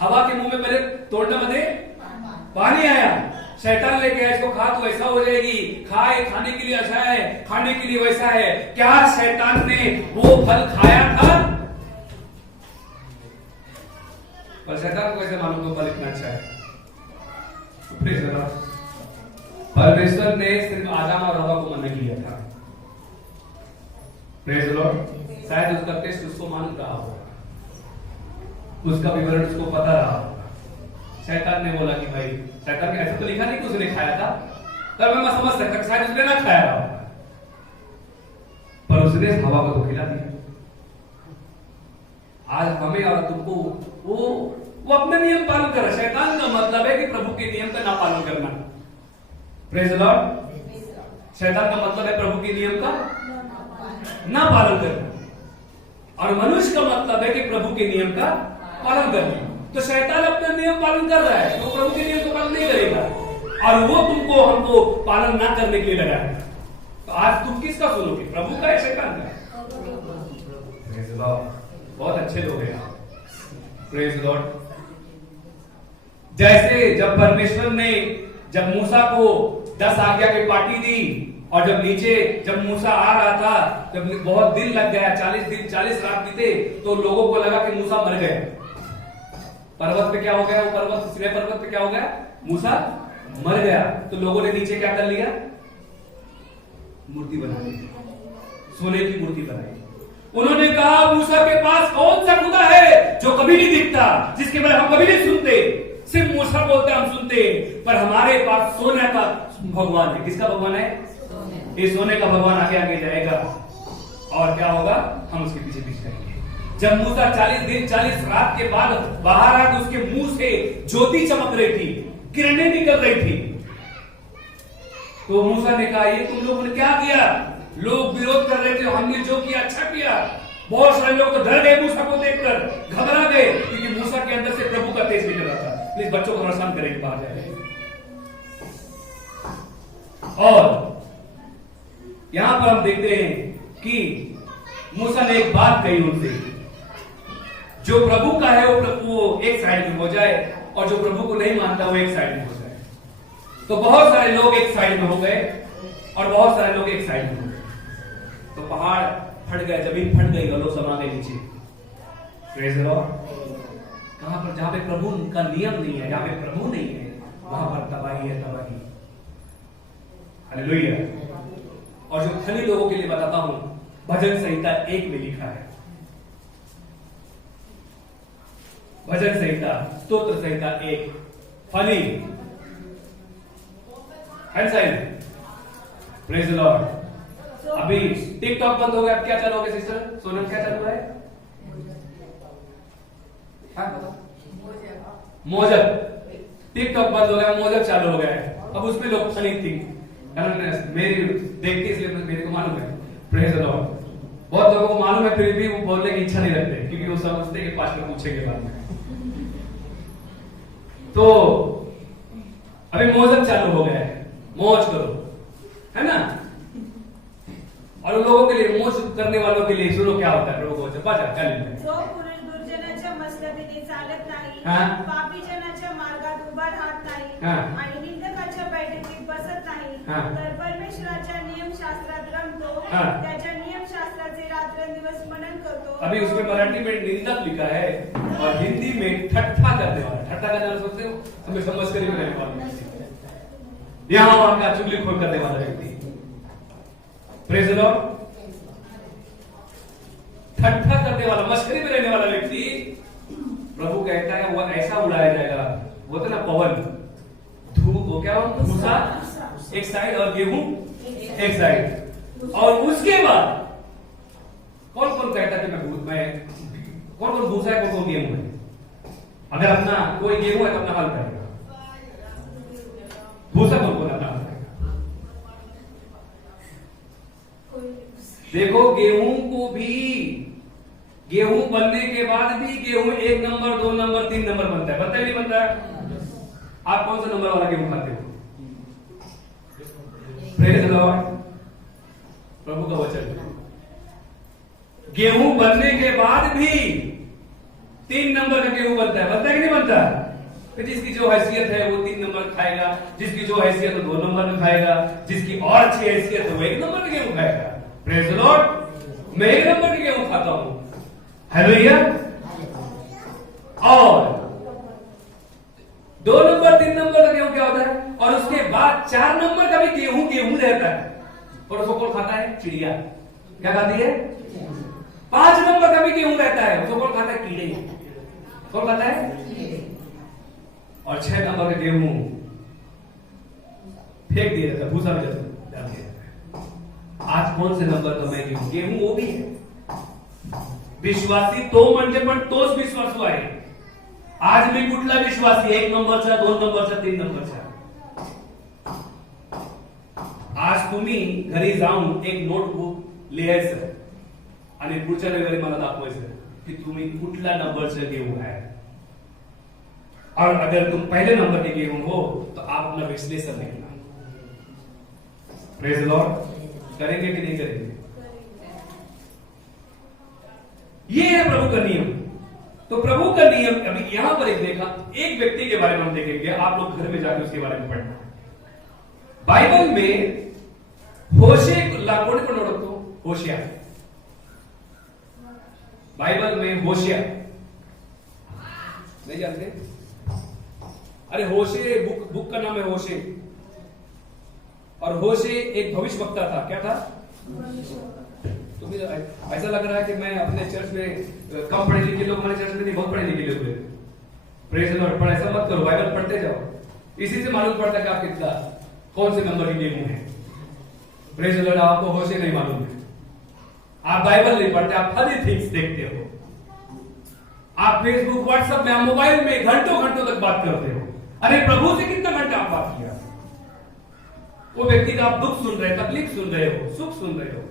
हवा के मुंह में पहले तोंडामध्ये पानी आया। शैतान लेके आया, इसको खा तो ऐसा हो जाएगी, खाए, खाने के लिए अच्छा है, खाने के लिए वैसा है। क्या शैतान ने वो फल खाया था? पर शैतान को कैसे मालूम तो फल इतना अच्छा है? परमेश्वर ने सिर्फ आदम और हवा को मना किया था। Praise the Lord. शायद उसका टेस्ट उसको मालूम रहा होगा, उसका विवरण उसको पता रहा होगा। शैतान ने बोला कि भाई, शैतान ने ऐसा तो लिखा नहीं कि उसने खाया था, तब मैं समझ सकता शायद उसने ना खाया रहा होगा, पर उसने हवा को तो खिला दिया। आज हमें और तुमको वो अपने नियम पालन कर रहा है। शैतान का मतलब है कि प्रभु के नियम का ना पालन करना। Praise the Lord. शैतान का मतलब है प्रभु के नियम का ना पालन करना, और मनुष्य का मतलब है कि प्रभु के नियम का पालन करना। तो शैतान अपना नियम पालन कर रहा है, तो प्रभु के नियम को पालन नहीं करेगा और वो तुमको हमको पालन ना करने के लिए लगा है। तो आज तुम किसका सुनोगे, प्रभु का या शैतान का? Praise the Lord. बहुत अच्छे लोग हैं, प्रेज द लॉर्ड। जैसे जब परमेश्वर ने जब मूसा को 10 आज्ञा की पार्टी दी और जब मूसा आ रहा था, जब बहुत दिन लग गया, 40 दिन 40 रात बीते, तो लोगों को लगा कि मूसा मर गए। पर्वत पे क्या हो गया, वो पर्वत सिनै पर्वत पे क्या हो गया, मूसा मर गया। तो लोगों ने नीचे क्या कर लिया, मूर्ति बना ली, सोने की मूर्ति बनाई। उन्होंने कहा मूसा के पास कौन सा खुदा है जो कभी नहीं दिखता, जिसके बारे में हम कभी नहीं सुनते, सिर्फ मूसा बोलते हम सुनते, पर हमारे पास सोने का भगवान है। किसका भगवान है? ये सोने का भगवान आगे आगे जाएगा और क्या होगा, हम उसके पीछे पीछे जाएंगे। जब मूसा 40 दिन 40 रात के बाद बाहर आया तो उसके मुंह से ज्योति चमक रही थी, किरणें निकल रही थी। तो मूसा ने कहा ये तुम लोगों ने क्या किया? लोग विरोध कर रहे थे, हमने जो किया अच्छा किया। बहुत सारे लोग तो डर गए मूसा को देखकर, घबरा गए, क्योंकि मूसा के अंदर से प्रभु का तेज निकल रहा था। प्लीज बच्चों को थोड़ा शांत करेंगे, बाहर जाए। और यहां पर हम देखते हैं कि मूसा ने एक बात कही उनसे, जो प्रभु का है वो एक साइड में हो जाए और जो प्रभु को नहीं मानता वो एक साइड में हो जाए। तो बहुत सारे लोग एक साइड में हो गए और बहुत सारे लोग एक साइड में हो गए। तो पहाड़ फट गए, जमीन फट गई और लोग समा गए नीचे। Praise the Lord. कहां पर जहां पे प्रभु का नियम नहीं है, जहां पे प्रभु नहीं है, वहां पर तबाही है, तबाही। हालेलुया। और जो धनी लोगों के लिए बताता हूं, भजन संहिता 1 में लिखा है, भजन संहिता स्तोत्र संहिता 1 फनी प्रेज द लॉर्ड। अभी टिकटॉक बंद हो गया, अब क्या चालू हो गया सिस्टर सोनम, क्या चालू है? मोजब। टिकटॉक बंद हो गया, मोजब चालू हो गया है। अब उसमें लोग फनी थिंक मेरी देखती, इसलिए मेरे को मालूम है। Praise the Lord. बहुत लोगों को मालूम है, फिर भी वो बोलने की इच्छा नहीं रखते, क्योंकि वो समझते कि पास्टर पूछेंगे बाद में। तो अभी मौजब चालू हो गया है, मौज करो, है ना? और उन लोगों के लिए, मौज करने वालों के लिए सुनो क्या होता है प्रभु को बाजा क्या लिखा है? जो पुरुष दुर्जनाच्या मसलतीने चालत नाही, हाँ। पापी जनाच्या मार्गात उभा राहत नाही हाँ। आणि निंदकाच्या बैठकीत बसत नाही, हाँ। तर परमेश्वराच्या नियमशास्त्रात रमतो, हाँ। त्याच्या नियमशास्त्राचे रात्रंदिवस मनन करतो। अभी उसमें मराठी में निंदक लिखा है और हिंदी में ठट्ठा करने वाला। ठट्ठा करने वाला सोचते हो हमें समझ कर ही रहने वाला, यहां वहां का चुगलीखोर करने वाला व्यक्ति। Praise the Lord. ठट्ठा करने वाला, मस्करी में रहने वाला व्यक्ति, प्रभु कहता है वो ऐसा उड़ाया जाएगा, वो तो ना पवन धूप, वो क्या हो, भूसा एक साइड और गेहूं एक साइड। और उसके बाद कौन कौन कहता कि मैं कौन कौन भूसा है, कौन कौन गेहूं है? अगर अपना कोई गेहूं है तो अपना हल करेगा, भूसा कौन कौन अपना हल करेगा? देखो गेहूं को भी, गेहूं बनने के बाद भी गेहूं 1 नंबर 2 नंबर 3 नंबर बनता है, बनता है नहीं बनता है? आप कौन सा नंबर वाला गेहूं खाते हो? Praise the Lord. प्रभु का वचन, गेहूं बनने के बाद भी 3 नंबर का गेहूं बनता है, बनता है कि नहीं बनता? तो जिसकी जो हैसियत है वो 3 नंबर खाएगा, जिसकी जो हैसियत है 2 नंबर में खाएगा, जिसकी और अच्छी हैसियत है वो 1 नंबर का गेहूं खाएगा। Praise the Lord. मैं 1 नंबर का गेहूं खाता हूं, हालेलुया। और 2 नंबर 3 नंबर का गेहूं क्या होता है? और उसके बाद 4 नंबर का भी गेहूं गेहूं रहता है, और उसको कौन खाता है? चिड़िया। क्या खाती है? 5 नंबर का भी गेहूं रहता है, उसको कौन खाता है? कीड़े। कौन खाता है? और 6 नंबर का गेहूं फेंक दिया जाता है, भूसा में डाल दिया जाता है। आज कौन से नंबर का मैं गेहूं? गेहूं वो भी है विश्वासी तो म्हणजे पण तोच विश्वासू आहे। आज मी कुठला विश्वासी? 1 नंबरचा, 2 नंबरचा, 3 नंबरचा? आज तुम्ही घरी जाऊन एक नोटबुक लिहायचं आणि पुढच्या रविवारी मला दाखवायचं की तुम्ही कुठल्या नंबरचं गेहूं आहे। और अगर तुम पहले नंबर के गेहूं हो तो आप अपना विश्लेषण लिखना। Praise the Lord. करेंगे कि नहीं करेंगे? ये है प्रभु का नियम। तो प्रभु का नियम अभी यहां पर एक देखा, एक व्यक्ति के बारे में हम देखेंगे, आप लोग घर में जाकर उसके बारे में पढ़ना। बाइबल में होशे को नोड़ो, होशिया, बाइबल में होशिया नहीं जानते? अरे होशे बुक का नाम है होशे, और होशे एक भविष्यवक्ता था। क्या था? तुम्हें ऐसा लग रहा है कि मैं अपने चर्च में कम पढ़े लिखे लोग, हमारे चर्च में नहीं, बहुत पढ़े लिखे लोग हैं। Praise the Lord. पर ऐसा मत करो, बाइबल पढ़ते जाओ, इसी से मालूम पड़ता है कि आप कितना कौन से नंबर के गेहूं हैं। Praise the Lord. आपको होशे नहीं मालूम है, आप बाइबल नहीं पढ़ते, आप फनी थिंग्स देखते हो, आप फेसबुक व्हाट्सएप में, आप मोबाइल में घंटों घंटों तक बात करते हो। अरे प्रभु से कितना घंटा आप बात किया? वो व्यक्ति का आप दुख सुन रहे, तकलीफ सुन रहे हो, सुख सुन रहे हो।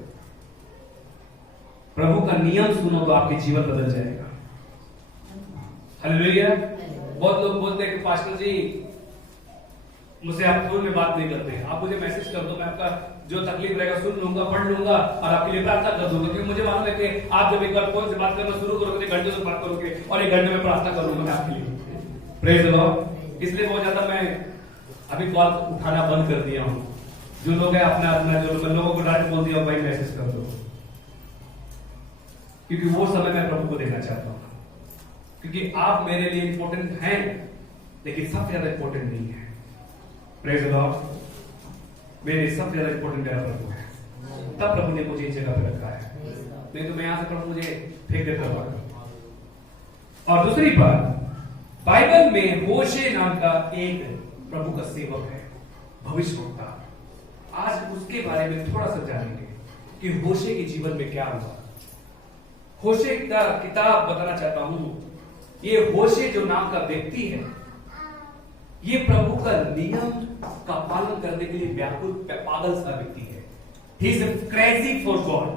प्रभु का नियम सुनो तो आपके जीवन बदल जाएगा। हालेलुया। बहुत लोग बोलते हैं कि पास्टर जी मुझसे आप फोन में बात नहीं करते, आप मुझे मैसेज कर दो, मैं आपका जो तकलीफ रहेगा सुन लूंगा, पढ़ लूंगा और आपके लिए प्रार्थना कर दूंगा। क्योंकि मुझे मालूम है कि आप जब एक बार फोन से बात करना शुरू करोगे, घंटे से बात करोगे और एक घंटे में प्रार्थना करूंगा मैं आपके लिए। Praise the Lord. इसलिए बहुत ज्यादा मैं अभी कॉल उठाना बंद कर दिया हूं। जो लोग है अपना अपना, जो लोगों को डायरेक्ट बोल दिया भाई मैसेज कर दो, क्योंकि वो समय मैं प्रभु को देना चाहता हूं। क्योंकि आप मेरे लिए इंपॉर्टेंट हैं, लेकिन सबसे ज्यादा इंपॉर्टेंट नहीं है। Praise the Lord. मेरे सबसे ज्यादा इंपॉर्टेंट मेरा प्रभु है, तब प्रभु ने मुझे इस जगह पे रखा है, नहीं तो मैं यहां से प्रभु मुझे फेंक देता था। और दूसरी बात, बाइबल में होशे नाम का एक प्रभु का सेवक है, भविष्यवक्ता। आज उसके बारे में थोड़ा सा जानेंगे कि होशे के जीवन में क्या हुआ। होशे का किताब बताना चाहता हूं। ये होशे जो नाम का व्यक्ति है, ये प्रभु का नियम का पालन करने के लिए व्याकुल पागल सा व्यक्ति है। He is crazy for God.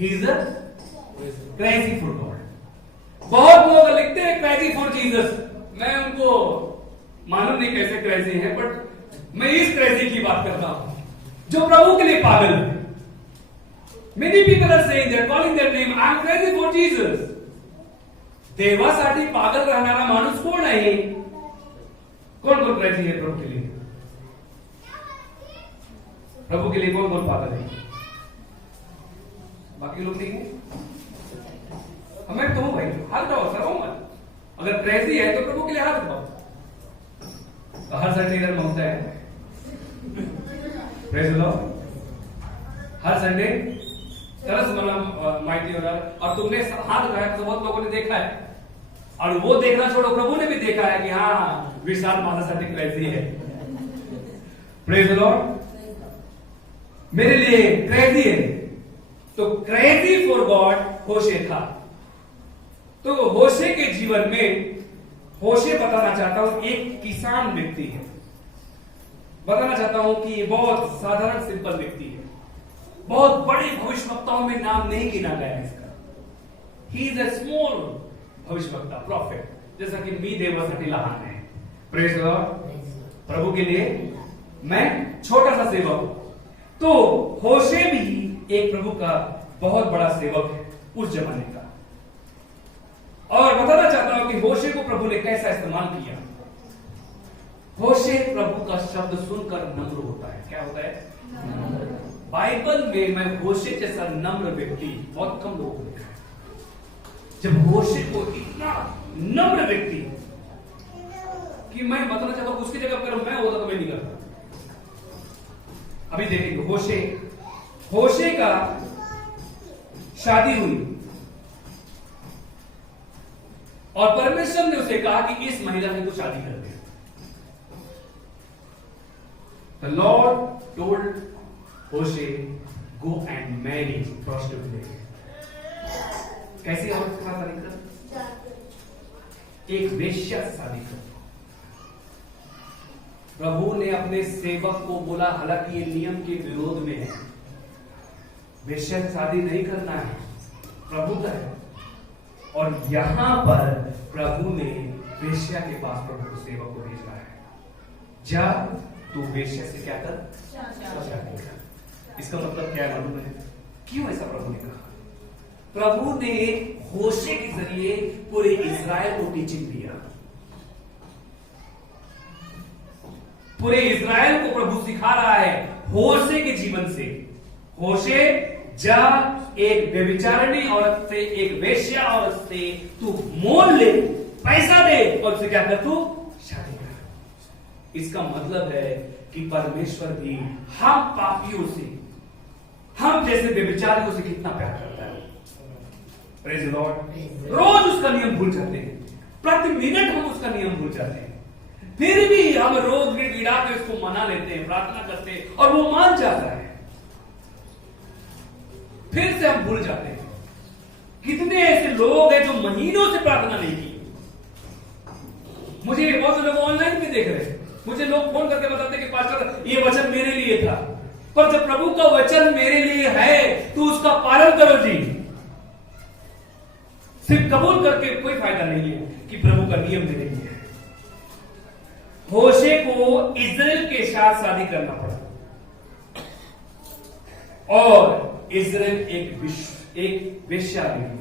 He is crazy for God. बहुत लोग लिखते हैं क्रेजी फॉर जीसस, मैं उनको मालूम नहीं कैसे क्रेजी है, बट मैं इस क्रेजी की बात करता हूं जो प्रभु के लिए पागल है। Many people are saying, they're calling their name, I'm crazy for Jesus. देवासाठी पागल रहणारा माणूस कोण आहे? कौन कौन क्रेजी है प्रभु के लिए? प्रभु के लिए कौन कौन पागल है? बाकी लोग नहीं है? मैं कहूं भाई, हाथ उठाओ, सर मत। अगर क्रेजी है तो प्रभु के लिए हाथ उठाओ। तो हर संडे इधर मांगता है, praise the Lord. Her Sunday तरस मला माहिती होणार, और तुमने हाथ उठाया तो बहुत लोगों ने देखा है, और वो देखना छोड़ो, प्रभु ने भी देखा है कि हाँ विशाल माझ्यासाठी क्रेजी है। Praise the Lord. मेरे लिए क्रेजी है, तो क्रेजी फॉर गॉड होशे था। तो होशे के जीवन में, होशे बताना चाहता हूं एक किसान व्यक्ति है, बताना चाहता हूं कि ये बहुत साधारण सिंपल व्यक्ति है, बहुत बड़े भविष्यवक्ताओं में नाम नहीं गिना गया है इसका। ही इज अ स्मॉल भविष्यवक्ता, प्रॉफिट, जैसा कि मी देवासाठी लहान है। Praise the Lord. प्रभु के लिए मैं छोटा सा सेवक हूं। तो होशे भी एक प्रभु का बहुत बड़ा सेवक है उस जमाने का। और बताना चाहता हूं कि होशे को प्रभु ने कैसा इस्तेमाल किया। होशे प्रभु का शब्द सुनकर नम्र होता है। क्या होता है? बाइबल में मैं होशे जैसा नम्र व्यक्ति बहुत कम लोगों को देखा है। जब होशे को इतना नम्र व्यक्ति कि मैं बताना चाहता हूं उसकी जगह अगर मैं होता तो मैं नहीं करता। अभी देखेंगे होशे का शादी हुई और परमेश्वर ने उसे कहा कि इस महिला से तू शादी कर दे। The Lord told Hosea, go and marry prostitute. कैसी औरत के साथ शादी कर? एक वेश्या से शादी कर। प्रभु ने अपने सेवक को बोला, हालांकि ये नियम के विरोध में है, वेश्या से शादी नहीं करना है, प्रभु का है। और यहां पर प्रभु ने वेश्या के पास प्रभु को सेवक को भेज रहा है, जा तू वेश्या से क्या कर, शादी कर। इसका मतलब क्या है मालूम है? क्यों ऐसा प्रभु ने कहा? प्रभु ने होशे के जरिए पूरे इस्राएल को टीचिंग दिया। पूरे इस्राएल को प्रभु सिखा रहा है होशे के जीवन से। होशे, जा एक व्यभिचारिणी औरत से, एक वेश्या औरत से तू मोल ले, पैसा दे और उससे क्या कर, तू शादी कर। इसका मतलब है कि परमेश्वर भी हम पापियों से, हम जैसे व्यभिचारियों से कितना प्यार करता है। Praise the Lord. रोज उसका नियम भूल जाते हैं, प्रति मिनट हम उसका नियम भूल जाते हैं, फिर भी हम रोज गिड़ा के उसको मना लेते हैं, प्रार्थना करते हैं और वो मान जाता है, फिर से हम भूल जाते हैं। कितने ऐसे लोग हैं जो महीनों से प्रार्थना नहीं की। मुझे बहुत से लोग ऑनलाइन भी देख रहे हैं, मुझे लोग फोन करके बताते हैं कि पास्टर ये वचन मेरे लिए था। पर जब प्रभु का वचन मेरे लिए है तो उसका पालन करो जी। सिर्फ कबूल करके कोई फायदा नहीं है कि प्रभु का नियम मेरे लिए है। होशे को इस्राएल के साथ शादी करना पड़ा और इस्राएल एक वेश्या भी है।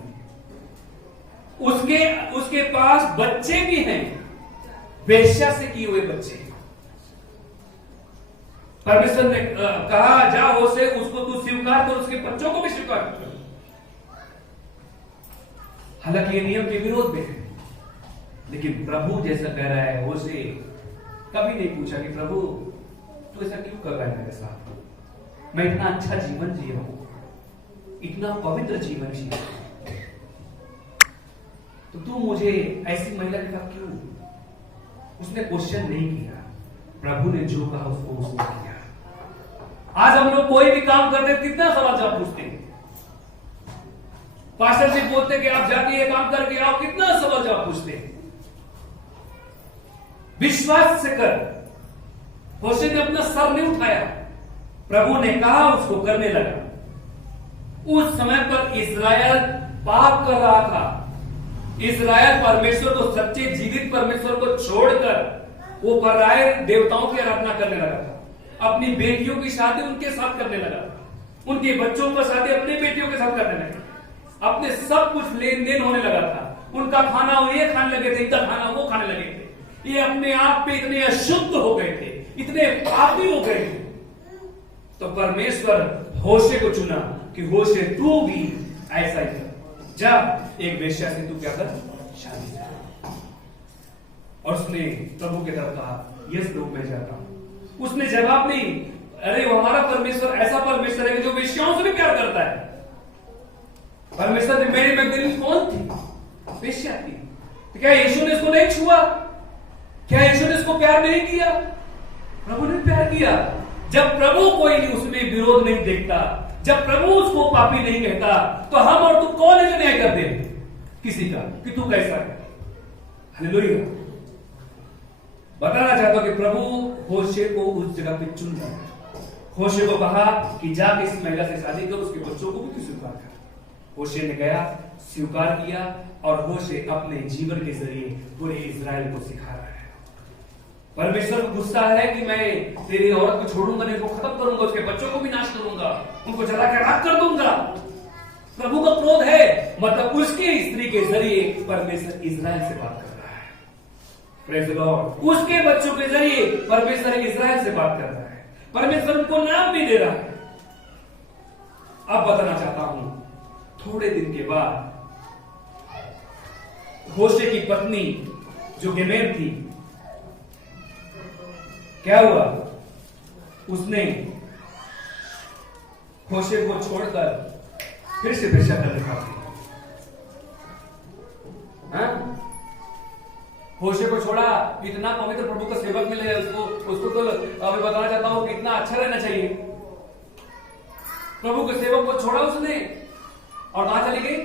उसके पास बच्चे भी हैं, वेश्या से किए हुए बच्चे। परमेश्वर ने कहा जा होशे, उसको तू स्वीकार कर, उसके बच्चों को भी स्वीकार कर। हालांकि ये नियम के विरोध में है, लेकिन प्रभु जैसा कह रहा है, होशे कभी नहीं पूछा कि प्रभु तू ऐसा क्यों कर रहा है मेरे साथ? मैं इतना अच्छा जीवन जी रहा हूं, इतना पवित्र जीवन जी रहा हूं, तो तू मुझे ऐसी महिला के साथ क्यों? उसने क्वेश्चन नहीं किया। प्रभु ने जो कहा उसको उसने किया। आज हम लोग कोई भी काम करते कितना सवाल जवाब पूछते हैं। पास्टर जी बोलते कि आप जाके ये काम करके आओ, कितना सवाल जवाब पूछते हैं। विश्वास से कर। होशे ने अपना सर नहीं उठाया, प्रभु ने कहा उसको करने लगा। उस समय पर इस्राएल पाप कर रहा था। इस्राएल परमेश्वर को, सच्चे जीवित परमेश्वर को छोड़कर वो पराये देवताओं की आराधना करने लगा था। अपनी बेटियों की शादी उनके साथ करने लगा, उनके बच्चों का शादी अपनी बेटियों के साथ करने लगा, अपने सब कुछ लेन देन होने लगा था। उनका खाना वो ये खाने लगे थे, इनका खाना वो खाने लगे थे। ये अपने आप पे इतने अशुद्ध हो गए थे, इतने पापी हो गए थे। तो परमेश्वर होशे को चुना कि होशे तू भी ऐसा ही कर, जा एक वेश्या से तू क्या कर, शादी कर। और उसने प्रभु की तरफ कहा, यस प्रभु मैं जाता हूं। उसने जवाब नहीं, अरे हमारा परमेश्वर ऐसा परमेश्वर है कि जो वेश्याओं से भी प्यार करता है। परमेश्वर ने, मेरी मगदलीन कौन थी? वेश्या थी। तो क्या यीशु ने इसको नहीं छुआ? क्या यीशु ने इसको प्यार नहीं किया? प्रभु ने प्यार किया। जब प्रभु कोई उसमें विरोध नहीं देखता, जब प्रभु उसको पापी नहीं कहता, तो हम और तू कौन है जो न्याय करते हैं किसी का कि तू कैसा है? हालेलुया। बताना चाहता हूं कि प्रभु होशे को उस जगह पे चुन रहा है। होशे को कहा कि जा किसी महिला से शादी कर, उसके बच्चों को भी तू स्वीकार कर। होशे ने गया, स्वीकार किया और होशे अपने जीवन के जरिए पूरे इस्राएल को सिखा रहा है। परमेश्वर को गुस्सा है कि मैं तेरी औरत को छोड़ूंगा नहीं, उसको खत्म करूंगा, उसके बच्चों को भी नाश करूंगा, उनको जला के राख कर दूंगा। प्रभु का क्रोध है, मतलब उसकी स्त्री के जरिए परमेश्वर इस्राएल से बात कर रहा है। Praise the Lord. उसके बच्चों के जरिए परमेश्वर इस्राएल से बात कर रहा है। परमेश्वर उनको नाम भी दे रहा है। अब बताना चाहता हूं, थोड़े दिन के बाद होशे की पत्नी जो गेमेर थी, क्या हुआ? उसने होशे को छोड़कर फिर से वेश्या करने लगा। होशे को छोड़ा, इतना पवित्र प्रभु का सेवक मिले उसको तो अभी बताना चाहता हूं कितना अच्छा रहना चाहिए। प्रभु के सेवक को छोड़ा उसने और कहां चली गई?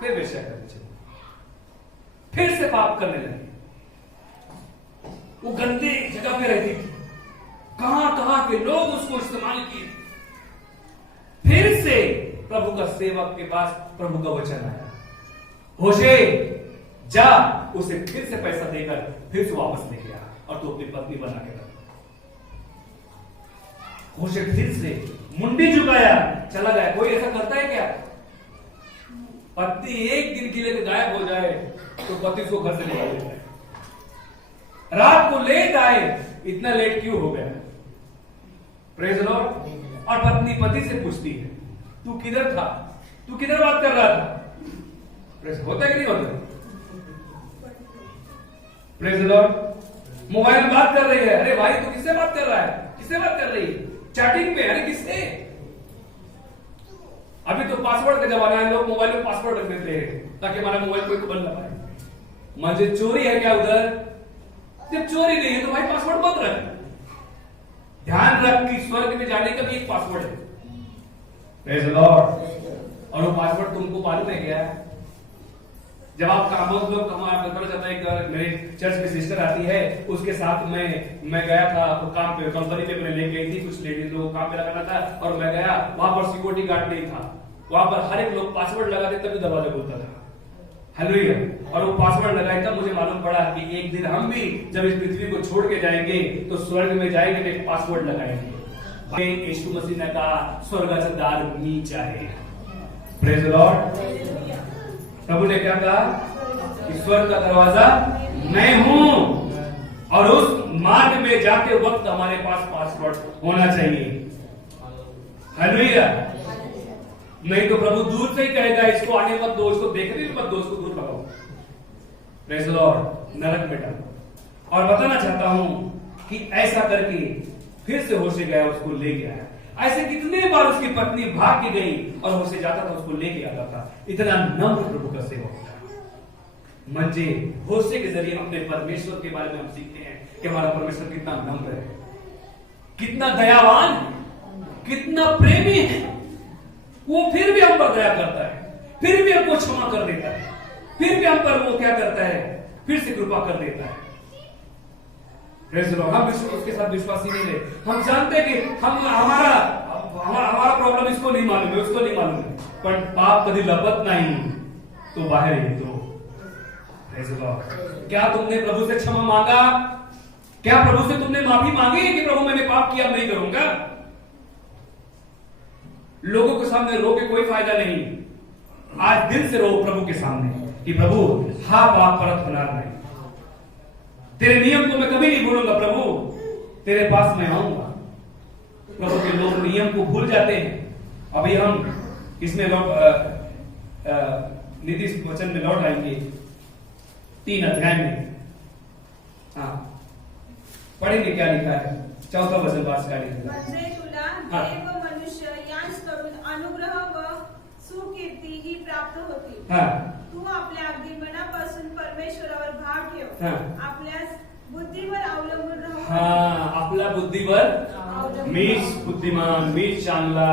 फिर वेश्या करने चली, फिर से पाप करने लगी। वो गंदे जगह पे रहती थी, कहां कहां के लोग उसको इस्तेमाल किए। फिर से प्रभु का सेवक के पास प्रभु का वचन आया, होशे जा उसे फिर से पैसा देकर फिर से वापस लेके आया और तू अपनी पत्नी बना के रख। होशे फिर से मुंडी झुकाया, चला गया। कोई ऐसा करता है क्या? पत्नी एक दिन के लिए गायब हो जाए तो पति उसको घर से निकाल देता है। रात को लेट आए, इतना लेट क्यों हो गया? Praise the Lord. और पत्नी पति से पूछती है, तू किधर था? तू किधर बात कर रहा था? प्रेज़ होता है कि नहीं होता? Praise the Lord. मोबाइल में बात कर रही है, अरे भाई तू किससे बात कर रहा है? किससे बात कर रही है? चैटिंग पे, अरे किससे? अभी तो पासवर्ड का जमाना है, लोग मोबाइल में पासवर्ड रख देते हैं ताकि हमारा मोबाइल कोई बंद ना पाए। मुझे चोरी है क्या उधर? जब चोरी नहीं है तो भाई पासवर्ड मत रख। ध्यान रख कि स्वर्ग में जाने का भी एक पासवर्ड है। Praise the Lord. और वो पासवर्ड तुमको मालूम है क्या? जब आप कामों लोग पता चलता है, मेरे चर्च में सिस्टर आती है, उसके साथ मैं गया था काम पे, कंपनी पे मैंने ले गई थी, कुछ लेडीज लोग काम पे लगाना था और मैं गया, वहां पर सिक्योरिटी गार्ड नहीं था। वहां पर हर एक लोग पासवर्ड लगाते तभी दरवाजा खुलता था। हालेलुया। और वो पासवर्ड लगाया तब मुझे मालूम पड़ा कि एक दिन हम भी जब इस पृथ्वी को छोड़ के जाएंगे तो स्वर्ग में जाएंगे तो एक पासवर्ड लगाएंगे। यीशु मसीह ने कहा स्वर्गाचा दार मी चाहे। Praise the Lord. प्रभु ने क्या कहा? ईश्वर का दरवाजा मैं हूं और उस मार्ग में जाते वक्त हमारे पास पासवर्ड होना चाहिए। हालेलुया। नहीं तो प्रभु दूर से ही कहेगा इसको आने मत दो, इसको देखने भी मत दो, इसको दूर भगाओ। Praise the Lord. नरक में डालो। और बताना चाहता हूं कि ऐसा करके फिर से होशे गया, उसको ले गया। ऐसे कितने बार उसकी पत्नी भाग के गई और होशे जाता था, उसको लेके आता था। इतना नम्र प्रभु का सेवक था। मंजे होशे के जरिए अपने परमेश्वर के बारे में हम सीखते हैं कि हमारा परमेश्वर कितना नम्र है, कितना दयावान है, कितना प्रेमी है। वो फिर भी हम पर दया करता है, फिर भी हमको क्षमा कर देता है, फिर भी हम पर वो क्या करता है? फिर से कृपा कर देता है। हम उसके साथ विश्वासी नहीं है। हम जानते हैं कि हमारा प्रॉब्लम इसको नहीं मालूम है, उसको नहीं मालूम है, पर पाप कभी लपत नहीं तो बाहर ही तो। क्या तुमने प्रभु से क्षमा मांगा? क्या प्रभु से तुमने माफी मांगी कि प्रभु मैंने पाप किया, नहीं करूंगा? लोगों के सामने रो के कोई फायदा नहीं। आज दिल से रो प्रभु के सामने कि प्रभु हा पाप परत होना नहीं, तेरे नियम को मैं कभी नहीं भूलूंगा। प्रभु तेरे पास मैं आऊंगा। प्रभु के लोग नियम को भूल जाते हैं। अभी हम इसमें नीति वचन में लौट आएंगे 3 अध्याय में। हाँ, पढ़ेंगे क्या लिखा है? 4था वचन पास क्या लिखा है? म्हणजे तुला देव व मनुष्य यांकडून अनुग्रह व सुकीर्ती ही प्राप्त होती। तू आपल्या अगदी मनापासून परमेश्वरावर भाव ठेव। आपल्या बुद्धीवर अवलंबून राहू। आपल्या बुद्धीवर मीच बुद्धिमान, मीच चांगला,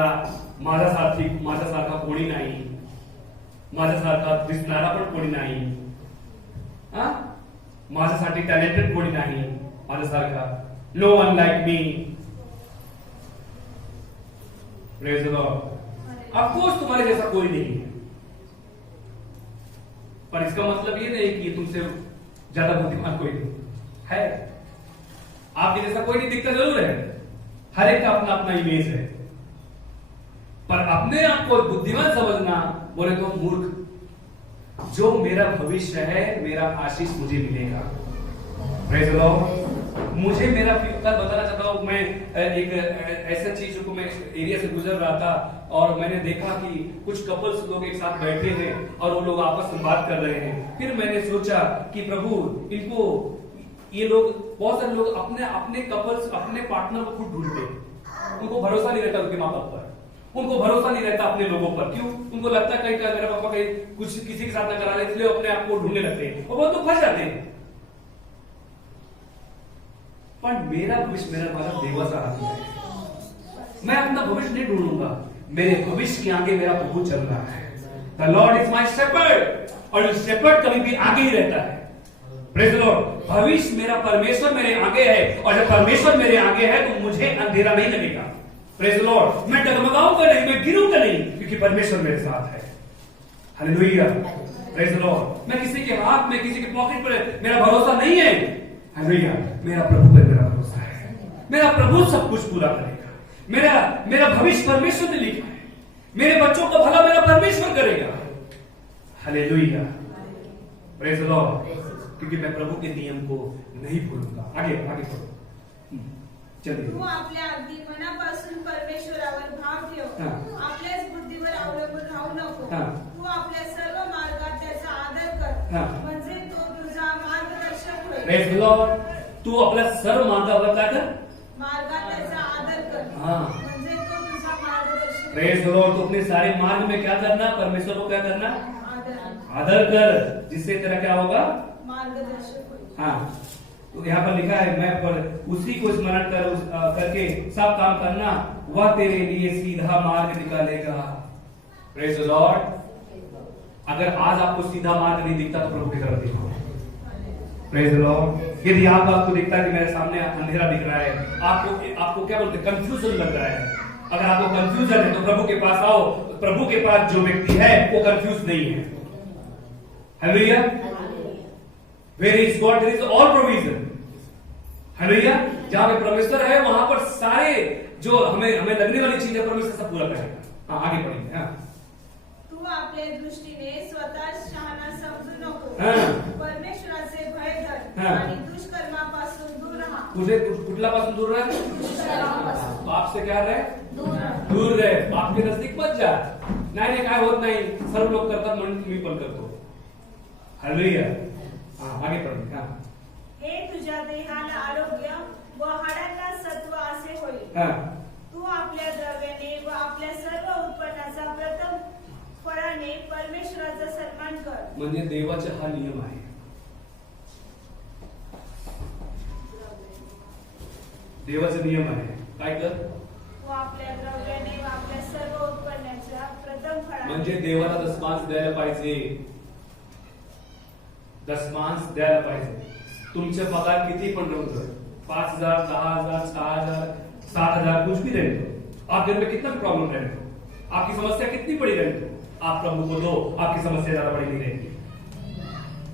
माझ्यासारखा कोणी नाही, माझ्यासारखा दिसणारा पण कोणी नाही, माझ्यासाठी टॅलेंटेड कोणी नाही, माझ्यासारखा no one like me. Praise the Lord. Of course तुम्हारे जैसा कोई नहीं है, पर इसका मतलब ये नहीं कि तुमसे ज्यादा बुद्धिमान कोई नहीं है। आपके जैसा कोई नहीं दिखता जरूर है, हर एक का अपना अपना इमेज है, पर अपने आप को बुद्धिमान समझना बोले तो मूर्ख। जो मेरा भविष्य है, मेरा आशीष मुझे मिलेगा। Praise the Lord. मुझे मेरा कल बताना चाहता हूं, मैं एक ऐसा चीज को मैं एरिया से गुजर रहा था और मैंने देखा कि कुछ कपल्स लोग एक साथ बैठे हैं और वो लोग आपस में बात कर रहे हैं। फिर मैंने सोचा कि प्रभु इनको, ये लोग, बहुत सारे लोग अपने कपल्स, अपने पार्टनर को खुद ढूंढते हैं। उनको भरोसा नहीं रहता उनके माँ बाप पर, उनको भरोसा नहीं रहता अपने लोगों पर। क्यों? उनको लगता कहीं का मेरा पापा कहीं कुछ किसी के साथ न करा रहे, इसलिए अपने आप को ढूंढने लगते हैं और बहुत लोग फंस जाते हैं। पर मेरा भविष्य मेरा द्वारा देवाचा हाथ में है। मैं अपना भविष्य नहीं ढूंढूंगा, मेरे भविष्य के आगे मेरा प्रभु चल रहा है। The Lord is my shepherd. और शेपर्ड कभी भी आगे ही रहता है। Praise the Lord. भविष्य मेरा परमेश्वर मेरे आगे है, और जब परमेश्वर मेरे आगे है तो मुझे अंधेरा नहीं लगेगा। Praise the Lord. मैं डगमगाऊंगा नहीं, मैं गिरूंगा नहीं, क्योंकि परमेश्वर मेरे साथ है। हालेलुया। Praise the Lord. मैं किसी के हाथ में, किसी के पॉकेट पर मेरा भरोसा नहीं है। हालेलुया। मेरा प्रभु पर मेरा भरोसा है। मेरा प्रभु सब कुछ पूरा करेगा। मेरा भविष्य परमेश्वर ने लिखा है। मेरे बच्चों का भला मेरा परमेश्वर करेगा। हालेलुया। Praise the Lord. क्योंकि मैं प्रभू के नियम को नहीं भूलूंगा। आगे आगे पढ़ो। चलिए। तू आपल्या अगदी मनापासून परमेश्वरावर भाव ठेव। आपल्याच बुद्धीवर अवलंबून राहू नको। तू आपल्या सर्व मार्गात त्याचा आदर कर, म्हणजे तो तुझा मार्गदर्शक होईल। Praise the Lord. तू आपल्या सर्व मार्गावर काय कर? मार्गात त्याचा आदर कर, म्हणजे तो तुझा मार्गदर्शक। Praise the Lord. तो अपने सारे मार्ग में क्या करना? परमेश्वर को क्या करना? आदर कर, जिससे तेरा क्या होगा? मार्गदर्शक होईल। हाँ, तो यहाँ पर लिखा है, मैं पर उसी को स्मरण करके सब काम करना, वह तेरे लिए सीधा मार्ग निकालेगा। Praise the Lord. अगर आज आपको सीधा मार्ग नहीं दिखता तो प्रभु की तरफ देखो। Praise the Lord. यदि आपको दिखता है कि मेरे सामने अंधेरा दिख रहा है, आपको क्या बोलते, कंफ्यूजन लग रहा है, अगर आपको कंफ्यूजन है तो प्रभु के पास आओ। प्रभु के पास जो व्यक्ति है वो कंफ्यूज नहीं है। Hallelujah. Where is God, there is all provision. Hallelujah. जहां पे परमेश्वर है वहां पर सारे जो हमें लगने वाली चीजें परमेश्वर सब पूरा करेगा। हाँ, आगे बढ़ेंगे। तू आपल्या दृष्टीने स्वतः शहाणा समजू नको। परमेश्वराचे भय धर आणि दुष्कर्मापासून दूर राहा। तुझे कुठला पासून दूर रहा? पाप से क्या रहे? दूर रहे। पाप के नजदीक मत जा। नाही काय होत नाही, सर्व लोक करतात म्हणून तुम्ही पण करतो। हालेलुया। आगे पढ़ेंगे। हे तुझ्या देहाला आरोग्य व हाडांना सत्व असे होईल। तू आपल्या द्रव्याने व आपल्या सर्व उत्पन्नाचा प्रथम फळाने परमेश्वराचा सन्मान कर। म्हणजे देवाचा हा नियम आहे। देवाचा नियम आहे, काय कर? तू आपल्या द्रव्याने व आपल्या सर्व उत्पन्नाचा प्रथम फळाने, म्हणजे देवाला दशमांश द्यायला पाहिजे। दशमांश द्यायला पाहिजे। तुमचे पगार किती पण रहू दो, 5,000, 10,000, 6,000, 7,000, कुछ भी रहे दो, आप घर में कितना भी प्रॉब्लम रहे दो, आपकी समस्या कितनी बड़ी रहे दो, आप प्रभु को दो, आपकी समस्या ज्यादा बड़ी नहीं रहेगी।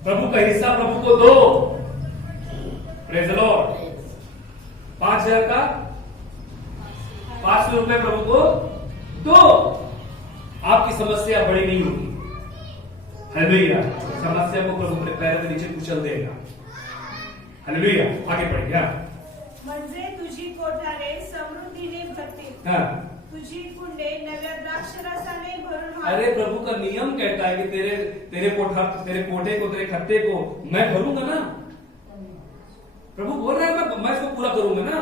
प्रभु का हिस्सा प्रभु को दो। Praise the Lord. 5,000 का 500 रुपए प्रभु को दो, आपकी समस्या बड़ी नहीं होगी। हालेलुया। समस्या को प्रभु अपने पैर के नीचे कुचल देगा। हालेलुया। आगे बढ़िए। म्हणजे तुझी कोठारे समृद्धीने भरतील, तुझी कुंडे नव्या द्राक्षरसाने भरून। अरे प्रभु का नियम कहता है कि तेरे कोठे को, तेरे खत्ते को मैं भरूंगा ना। प्रभु बोल रहा है मैं इसको पूरा करूंगा ना।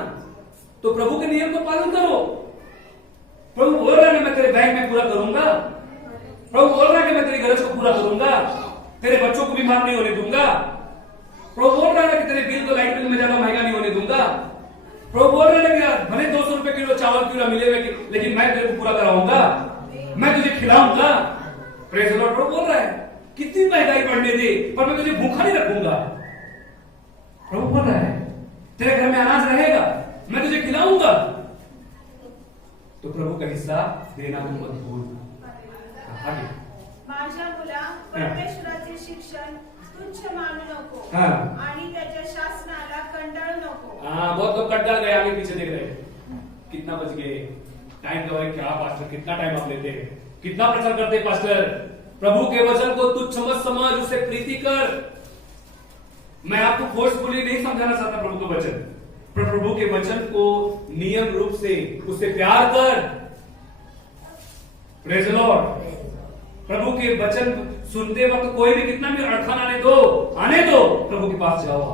तो प्रभु के नियम का पालन करो। प्रभु बोल रहा है मैं तेरे बैंक में पूरा करूंगा। प्रभु बोल रहा है कि मैं तेरी गरज को पूरा करूंगा, तेरे बच्चों को बीमार नहीं होने दूंगा। प्रभु बोल रहा है कि तेरे बिल को, लाइट बिल में ज्यादा महंगा नहीं होने दूंगा। प्रभु बोल रहा है कि भले 200 रुपए किलो चावल क्यों ना मिले, लेकिन मैं तेरे को पूरा कराऊंगा, मैं तुझे खिलाऊंगा। Praise the Lord. प्रभु बोल रहा है कितनी महंगाई बढ़ने दे पर मैं तुझे भूखा नहीं रखूंगा। प्रभु बोल रहा है तेरे घर में अनाज रहेगा, मैं तुझे खिलाऊंगा। तो प्रभु का हिस्सा देना तुम मत भूल। माझ्या मुला, परमेश्वराचे शिक्षण तुच्छ मानू नको आणि त्याच्या शासनाला कंटाळू नको। बहुत लोग कंटाळ गए, आगे पीछे देख रहे कितना बच गए, टाइम का क्या पास्टर, कितना टाइम आप लेते हैं, कितना प्रचार करते हैं पास्टर। प्रभु के वचन को तुच्छ मत समझ, उसे प्रीति कर। मैं आपको फोर्सफुली नहीं समझाना चाहता प्रभु का वचन, पर प्रभु के वचन को नियम रूप से उससे प्यार कर। Praise the Lord. प्रभु के वचन सुनते वक्त कोई भी कितना भी अड़खन आने दो, प्रभु के पास जाओ।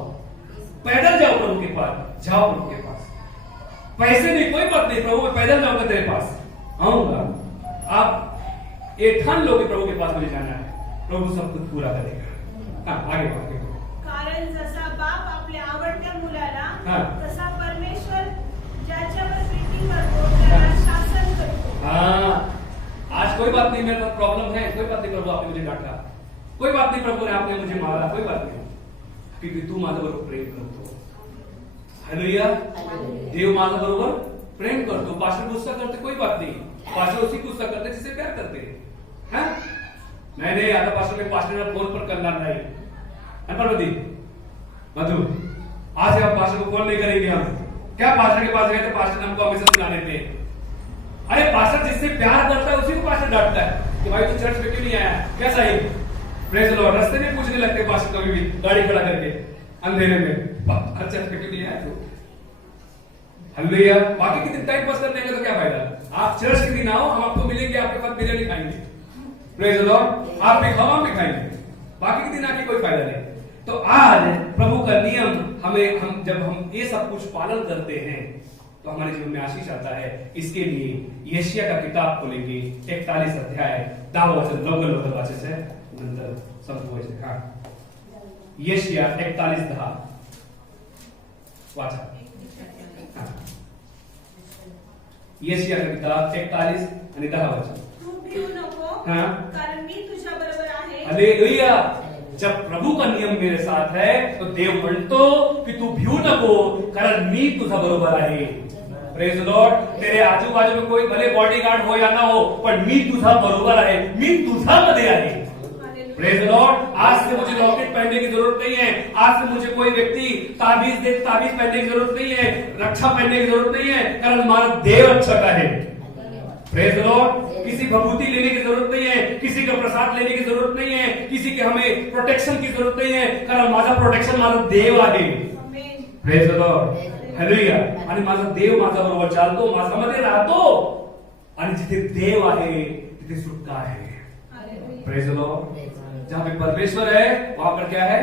पैदल जाओ प्रभु के पास, जाओ प्रभु के पास। पैसे नहीं, कोई बात नहीं, प्रभु मैं पैदल जाऊंगा तेरे पास, आऊंगा। आप एक ठान लोगे प्रभु के पास मुझे जाना है, प्रभु सब कुछ पूरा करेगा। आगे बढ़ते। कारण जसा बाप आपल्या आवडत्या मुलाला, तसा परमेश्वर ज्याच्यावर प्रीती करतो त्याला शासन करतो। आज कोई बात नहीं, मेरे पास प्रॉब्लम है, कोई बात नहीं प्रभु आपने मुझे डांटा, कोई बात नहीं प्रभु ने आपने मुझे मारा, कोई बात नहीं, क्योंकि तू माझ्याबरोबर प्रेम करतो। हालेलुया। देव माझ्याबरोबर प्रेम करतो। पास्टर गुस्सा करते, कोई बात नहीं, पास्टर उसी गुस्सा करते जिससे प्यार करते हैं। नहीं आता पास्टर में पास्टर का फोन पर करना नहीं अनपढ़ मधु आज से हम पास्टर को फोन नहीं करेंगे। हम क्या पास्टर के पास गए तो पास्टर ने हमको हमेशा सुना देते हैं। अरे पास्टर जिससे प्यार करता है उसी को पास्टर डांटता है कि भाई तू चर्च में क्यों नहीं आया, कैसा है? Praise the Lord. रास्ते में पूछने लगते पास्टर कभी भी गाड़ी खड़ा करके अंधेरे में, चर्च में क्यों नहीं आया तू? हालेलुया। बाकी के दिन टाइम पास करने का तो क्या फायदा? आप चर्च के दिन आओ, हम आपको मिलेंगे, आपके पास बिरयानी खाएंगे, प्रेज द लॉर्ड। आप भी खाओ, हम भी खाएंगे, बाकी के दिन आके कोई फायदा नहीं। तो आज प्रभु का नियम हमें, हम जब हम ये सब कुछ पालन करते हैं तो हमारे जीवन में आशीष आता है। इसके लिए यशायाह का किताब खोलेंगे 41 अध्याय 10 वचन लोकल वाचन से नंतर संपूर्ण। हाँ, यशायाह 41:10 वाचा। हाँ, यशायाह का किताब 41 आणि 10 वचन। तू भिवू नको, हाँ, कारण मी तुझ्या बरोबर आहे। हालेलुया। जब प्रभु का नियम मेरे साथ है तो देव म्हणतो की तू भिवू नको, कारण मी तुझा बरोबर आहे। Praise the Lord. तेरे आजूबाजू में कोई भले बॉडीगार्ड हो या ना हो, पण मी तुझा बरोबर आहे, मी तुझा मध्ये आहे। Praise the Lord. आज से मुझे लॉकेट पहनने की जरूरत नहीं है, आज से मुझे कोई व्यक्ति ताबीज पहनने की जरूरत नहीं है, रक्षा पहनने की जरूरत नहीं है, कारण हमारा देव अच्छा का है। Praise the Lord. किसी भभूति लेने की जरूरत नहीं है, किसी का प्रसाद लेने की जरूरत नहीं है, किसी के हमें प्रोटेक्शन की जरूरत नहीं है, कारण माझा प्रोटेक्शन माझा देव आहे। Praise the Lord. हालेलुया। आणि माझा देव माझ्या बरोबर चालतो, माझ्यामध्ये राहतो, आणि जिथे देव आहे तिथे सुटका आहे। Praise the Lord. जहां पे परमेश्वर है वहां पर क्या है?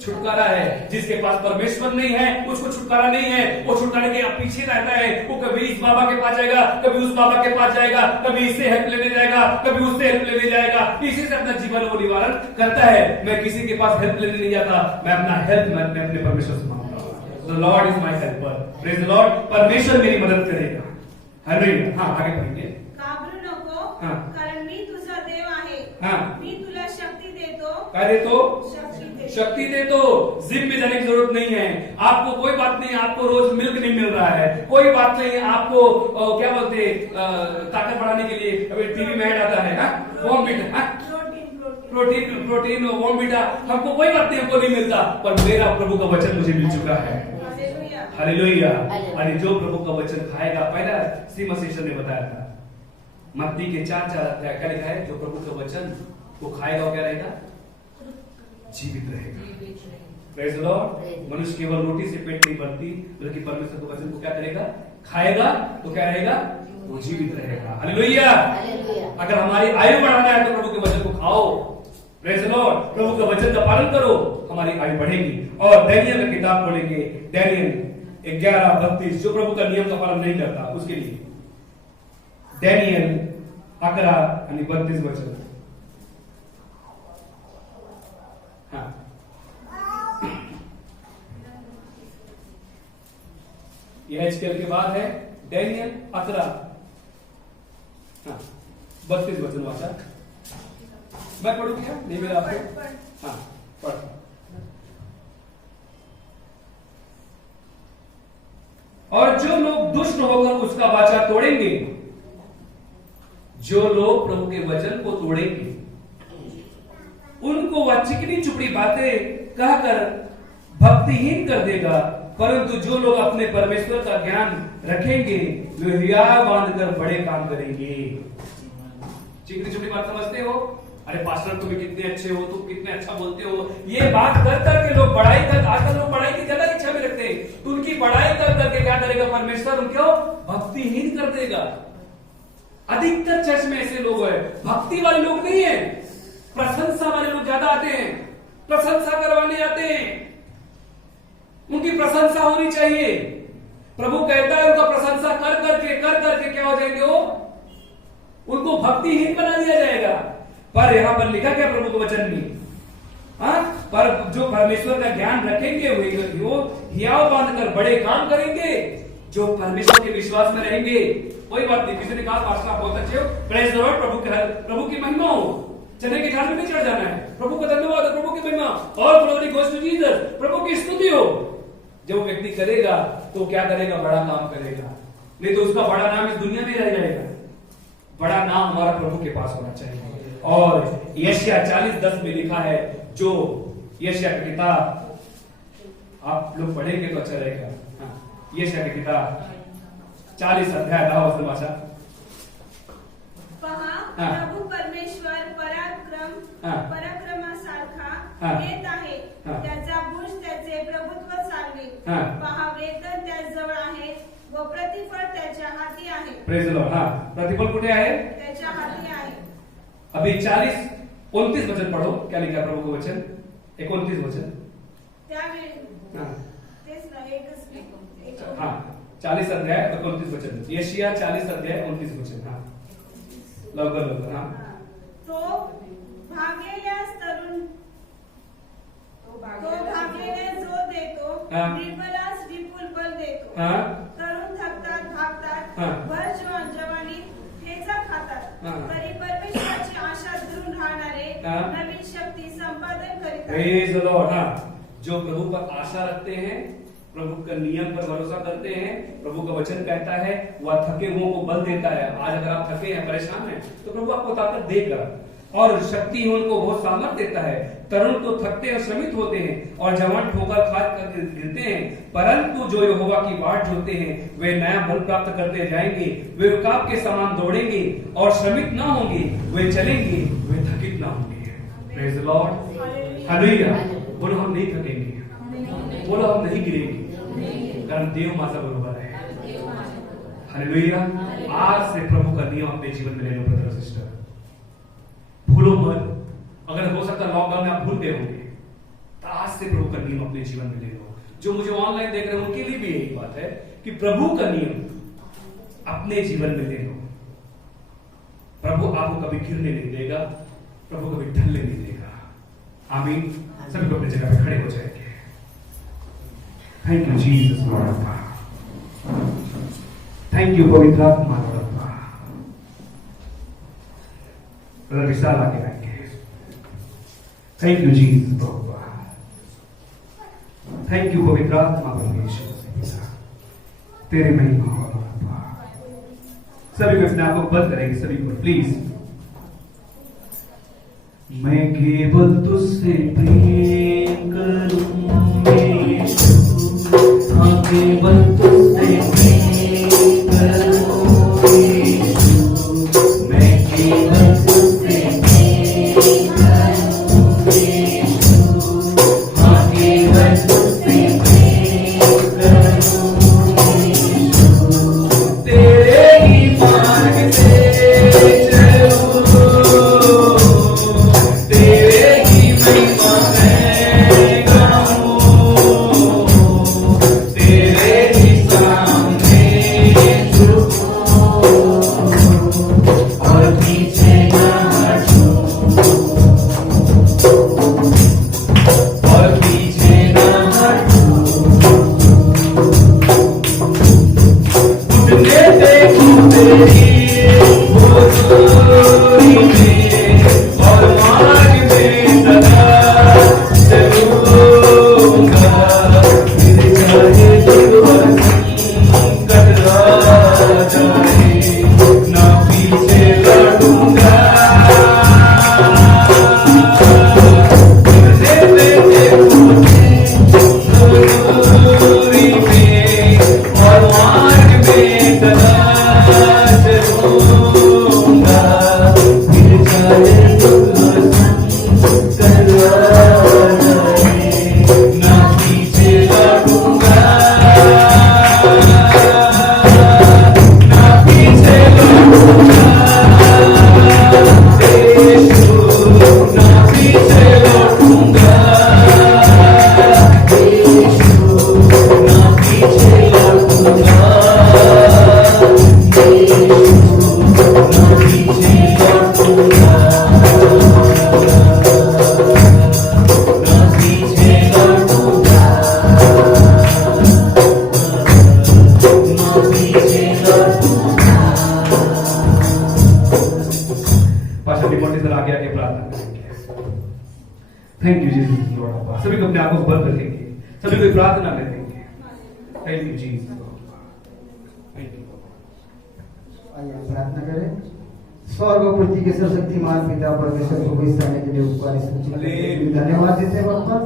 छुटकारा है। जिसके पास परमेश्वर नहीं है उसको छुटकारा नहीं है, वो छुटकारे के पीछे रहता है। वो कभी इस बाबा के पास जाएगा, कभी उस बाबा के पास जाएगा, कभी इससे हेल्प लेने जाएगा, कभी उससे हेल्प लेने जाएगा, इसी से अपना जीवन वो निवारण करता है। मैं किसी के पास हेल्प लेने नहीं जाता, मैं अपना हेल्प मैं अपने परमेश्वर से मांगता हूं। The Lord is my helper. Praise the Lord. परमेश्वर मेरी मदद करेगा। हालेलुया। हाँ, आगे पढ़ेंगे। घाबरू नको, हाँ, कारण मी तुझा देव आहे। हाँ, मी तुला शक्ती देतो। क्या देतो? शक्ती दे तो। जिम में जाने की जरूरत नहीं है आपको। कोई बात नहीं, आपको रोज मिल्क नहीं मिल रहा है, कोई बात नहीं, आपको क्या बोलते ताकत बढ़ाने के लिए अभी टीवी में ऐड आता है, वॉर्मविटा, प्रोटीन वॉर्मविटा, हमको कोई बात नहीं, हमको नहीं मिलता, पर मेरा प्रभु का वचन मुझे मिल चुका है। हालेलुया। और जो प्रभु का वचन खाएगा, पहला सी मसीह ने बताया था मत्ती के 4:4 अध्याय क्या लिखा है? जो प्रभु का वचन वो खाएगा वो क्या रहेगा? जीवित रहेगा। Praise the Lord. मनुष्य केवल रोटी से पेट नहीं भरती, बल्कि परमेश्वर के वचन को क्या करेगा? खाएगा तो क्या रहेगा? वो जीवित रहेगा। हालेलुया। अगर हमारी आयु बढ़ाना है तो प्रभु के वचन को खाओ। Praise the Lord. प्रभु के वचन का पालन करो, हमारी आयु बढ़ेगी। और दानियेल की किताब पढ़ेंगे, दानियेल 11:32। जो प्रभु का नियम का पालन नहीं करता उसके लिए दानियेल 11:32 वचन। हाँ, यह एचकेएल के बाद है दानियेल 11, हाँ 32 वचन वाचा। मैं पढ़ू क्या? नहीं मिला आपको? हाँ, पढ़। और जो लोग दुष्ट होकर उसका वाचा तोड़ेंगे, जो लोग प्रभु के वचन को तोड़ेंगे, उनको वह चिकनी चुपड़ी बातें कहकर भक्तिहीन कर देगा, परंतु जो लोग अपने परमेश्वर का ज्ञान रखेंगे वे हिया बांधकर बड़े काम करेंगे। चिकनी चुपड़ी बात समझते हो? अरे पास्टर तुम कितने अच्छे हो, तुम कितने अच्छा बोलते हो, ये बात कर करके लोग बड़ाई कर, आजकल लोग बड़ाई की ज्यादा इच्छा में रखते हैं। उनकी बड़ाई कर करके क्या करेगा परमेश्वर? उनको भक्तिहीन कर देगा। अधिकतर चर्च में ऐसे लोग हैं, भक्ति वाले लोग नहीं है, प्रशंसा वाले लोग ज्यादा आते हैं, प्रशंसा करवाने आते हैं। उनकी प्रशंसा होनी चाहिए। प्रभु कहता है उनका प्रशंसा कर करके क्या हो जाएंगे? वो उनको भक्तिहीन बना दिया जाएगा। पर यहां पर लिखा क्या प्रभु के वचन में? हाँ, पर जो परमेश्वर का ज्ञान रखेंगे वो हियाव बांधकर बड़े काम करेंगे। जो परमेश्वर के विश्वास में रहेंगे, कोई बात नहीं। किसी ने कहा पास्टर आप बहुत अच्छे हो, प्रेज द लॉर्ड, प्रभु की महिमा हो, चने के झाड़ में नहीं चढ़ जाना है, प्रभु का धन्यवाद, प्रभु की महिमा, और ग्लोरी गोज़ टू जीसस, प्रभु की स्तुति हो। जब व्यक्ति करेगा तो क्या करेगा? बड़ा काम करेगा। नहीं तो उसका बड़ा नाम इस दुनिया में रह जाएगा। बड़ा नाम हमारा प्रभु के पास होना चाहिए। और यशायाह 40:10 में लिखा है, जो यशायाह की किताब आप लोग पढ़ेंगे तो अच्छा रहेगा। यशायाह की किताब 40 अध्याय 10 वचन वाचा। पहा, प्रभू परमेश्वर पराक्रमासारखा येत आहे, त्याचा भुज त्याचे प्रभुत्व चालवे। पहा, वेतन त्याजवळ आहे व प्रतिफळ त्याच्या हाती आहे। Praise the Lord. प्रतिफल कुठे आहे? त्याच्या हाती आहे। अभी 40-29 वचन पढ़ो, क्या लिखा प्रभु का वचन? 29 वचन। त्यावेळी तेच ना, एकच 40 अध्याय 29 वचन। यशायाह 40 अध्याय 29 वचन। लवकर। तो भागलेल्यास तरुण, तो भागलेले जो देतो, निर्बलास विपुल बल देतो। तरुण थकतात, भागतात, भर जवानीत ठेचा खातात, तरी परमेश्वराची आशा धरून राहणारे नवीन शक्ती संपादन करीत प्रेज द लॉर्ड। जो प्रभु पर आशा रखते हैं, प्रभु का नियम पर भरोसा करते हैं, प्रभु का वचन कहता है, वह थके हुओं को बल देता है। आज अगर आप थके हैं, परेशान हैं, तो प्रभु आपको ताकत देगा और शक्ति उनको बहुत सामर्थ देता है। तरुण तो थकते और श्रमित होते हैं और जवान ठोकर खा कर गिरते हैं, परंतु जो यहोवा की बाट जोते हैं वे नया बल प्राप्त करते जाएंगे। वे उकाब के समान दौड़ेंगे और श्रमित ना होंगे, वे चलेंगे, वे थकित ना होंगे। Praise the Lord. हालेलुया। बोलो हम नहीं थकेंगे, बोलो हम नहीं गिरेंगे, कारण देव माझा बरोबर है। हालेलुया। आज से प्रभु का नियम अपने जीवन में ले लो ब्रदर सिस्टर, भूलो मत। अगर हो सकता लॉकडाउन में आप भूल गए होंगे, तो आज से प्रभु का नियम अपने जीवन में ले लो। जो मुझे ऑनलाइन देख रहे हैं उनके लिए भी यही बात है कि प्रभु का नियम अपने जीवन में ले लो। प्रभु आपको कभी गिरने नहीं देगा, प्रभु कभी ढलने नहीं देगा। आमीन। सभी लोग अपनी जगह पे खड़े हो जाएंगे। Thank you Jesus Lord. Thank you पवित्र आत्मा लॉर्ड। ब्रदर विशाल आगे आएंगे। Thank you Jesus Lord. Thank you पवित्र आत्मा परमेश्वर, तेरे महिमा हो लॉर्ड। सभी को अपने आप को बंद करेंगे, सभी को प्लीज। मैं केवल तुझसे प्रेम करूं यीशु, हाँ केवल तुझसे प्रेम करूं यीशु, मैं केवल तुझसे प्रेम करूं यीशु, हाँ केवल तुझसे प्रेम करूं यीशु, तेरे ही मार्ग से थैंक यू जीसस लॉर्ड। सभी को अपने आप को बंद रखेंगे, सभी को प्रार्थना करेंगे। Thank you Jesus. आइए प्रार्थना करें। स्वर्ग और पृथ्वी के सर्वशक्तिमान पिता परमेश्वर को इस समय के लिए उपकार धन्यवाद देते हैं बाबा।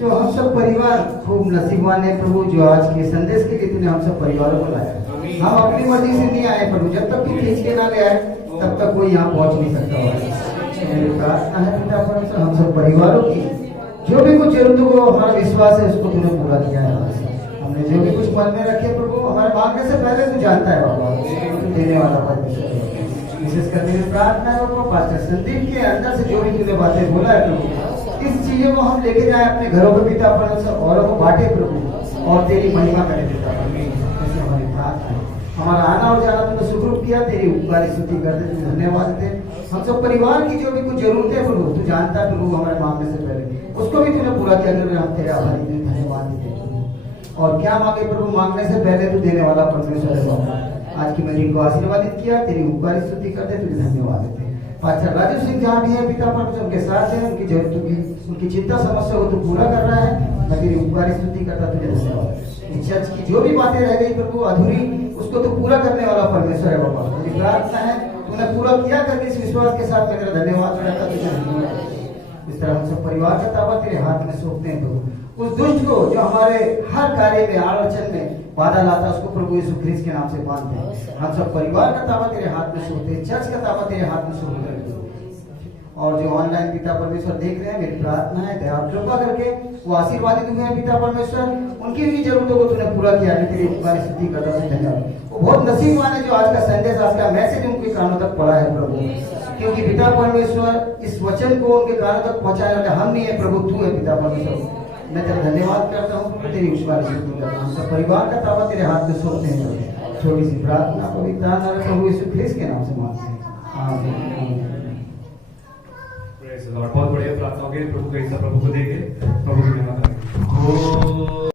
जो हम सब परिवार खूब नसीबवान है प्रभु, जो आज के संदेश के लिए तूने हम सब परिवारों को लाया। हम अपनी मर्जी से नहीं आए प्रभु, जब तक तू खींच के ना ले आए तब तक कोई यहाँ पहुंच नहीं सकता। मेरी प्रार्थना है पिता परमेश्वर हम सब परिवारों की जो भी कुछ जरूरतों को हमारा विश्वास है उसको तूने पूरा किया है। हमने जो भी कुछ मन में रखे प्रभु, हमारे मांगने से पहले तू जानता है बाबा, तू देने वाला परमेश्वर। विशेष कर मेरी प्रार्थना है बाबा, पास्टर संदीप के अंदर से जो भी तूने बातें बोला है प्रभु, इस चीजों को हम लेके जाए अपने घरों पे पिता परमेश्वर, औरों को बांटे प्रभु और तेरी महिमा करें पिता परमेश्वर। ऐसी हमारी प्रार्थना है। हमारा आना और जाना तूने सुखरूप किया, तेरी उपकारी स्तुति करते तुझे धन्यवाद देते। हम सब परिवार की जो भी कुछ जरूरत है प्रभु, तू जानता है प्रभु, हमारे मांगने से पहले उसको भी तूने पूरा किया। हम तेरे आभारी तुझे धन्यवाद देते और क्या मांगे प्रभु, मांगने से पहले तू देने वाला परमेश्वर है बाबा। आज की मीटिंग को आशीर्वादित किया, तेरी उपकारी स्तुति करते तुझे धन्यवाद देते। पास्टर राजू सिंह जहाँ भी है पिता परमेश्वर उनके साथ है, उनकी जरूरतों की उनकी चिंता समस्या को तू पूरा कर रहा है। मैं तेरी उपकारी स्तुति करता तुझे धन्यवाद। इस चर्च की जो भी बातें रह गई प्रभु अधूरी, उसको तो पूरा करने वाला परमेश्वर है बाबा। मेरी प्रार्थना है तूने पूरा किया करके इस विश्वास के साथ मैं तेरा धन्यवाद करता तुझे धन्यवाद। इस तरह हम सब परिवार का ताबा तेरे हाथ में सौंपते हैं प्रभु। उस दुष्ट को जो हमारे हर कार्य में अड़चन में बाधा लाता, उसको प्रभु यीशु ख्रिस्त के नाम से बांधते हैं। हम सब परिवार का ताबा तेरे हाथ में सौंपते हैं, चर्च का ताबा तेरे हाथ में सौंपते हैं। और जो ऑनलाइन पिता परमेश्वर देख रहे हैं, मेरी प्रार्थना है दया और कृपा करके वो आशीर्वादित हुए हैं पिता परमेश्वर, उनकी भी जरूरतों को तूने पूरा किया। तेरी उपकार स्तुति करता हूं, धन्यवाद। वो बहुत नसीबवान है जो आज का संदेश, आज का मैसेज उनके कानों तक पड़ा है प्रभु, क्योंकि पिता परमेश्वर इस वचन को उनके कानों तक पहुंचाने वाले हम नहीं है प्रभु, तू है पिता परमेश्वर। मैं तेरा धन्यवाद करता हूँ, तेरी उपकार स्तुति करता हूँ। सब परिवार का ताबा तेरे हाथ में सौंपते हैं। छोटी सी प्रार्थना पवित्र प्रभु यीशु ख्रिस्त के नाम से मांगते हैं, आमीन। बहुत बढ़िया प्रार्थना होगी। प्रभु को ऐसा प्रभु को देंगे, प्रभु की महिमा करेंगे।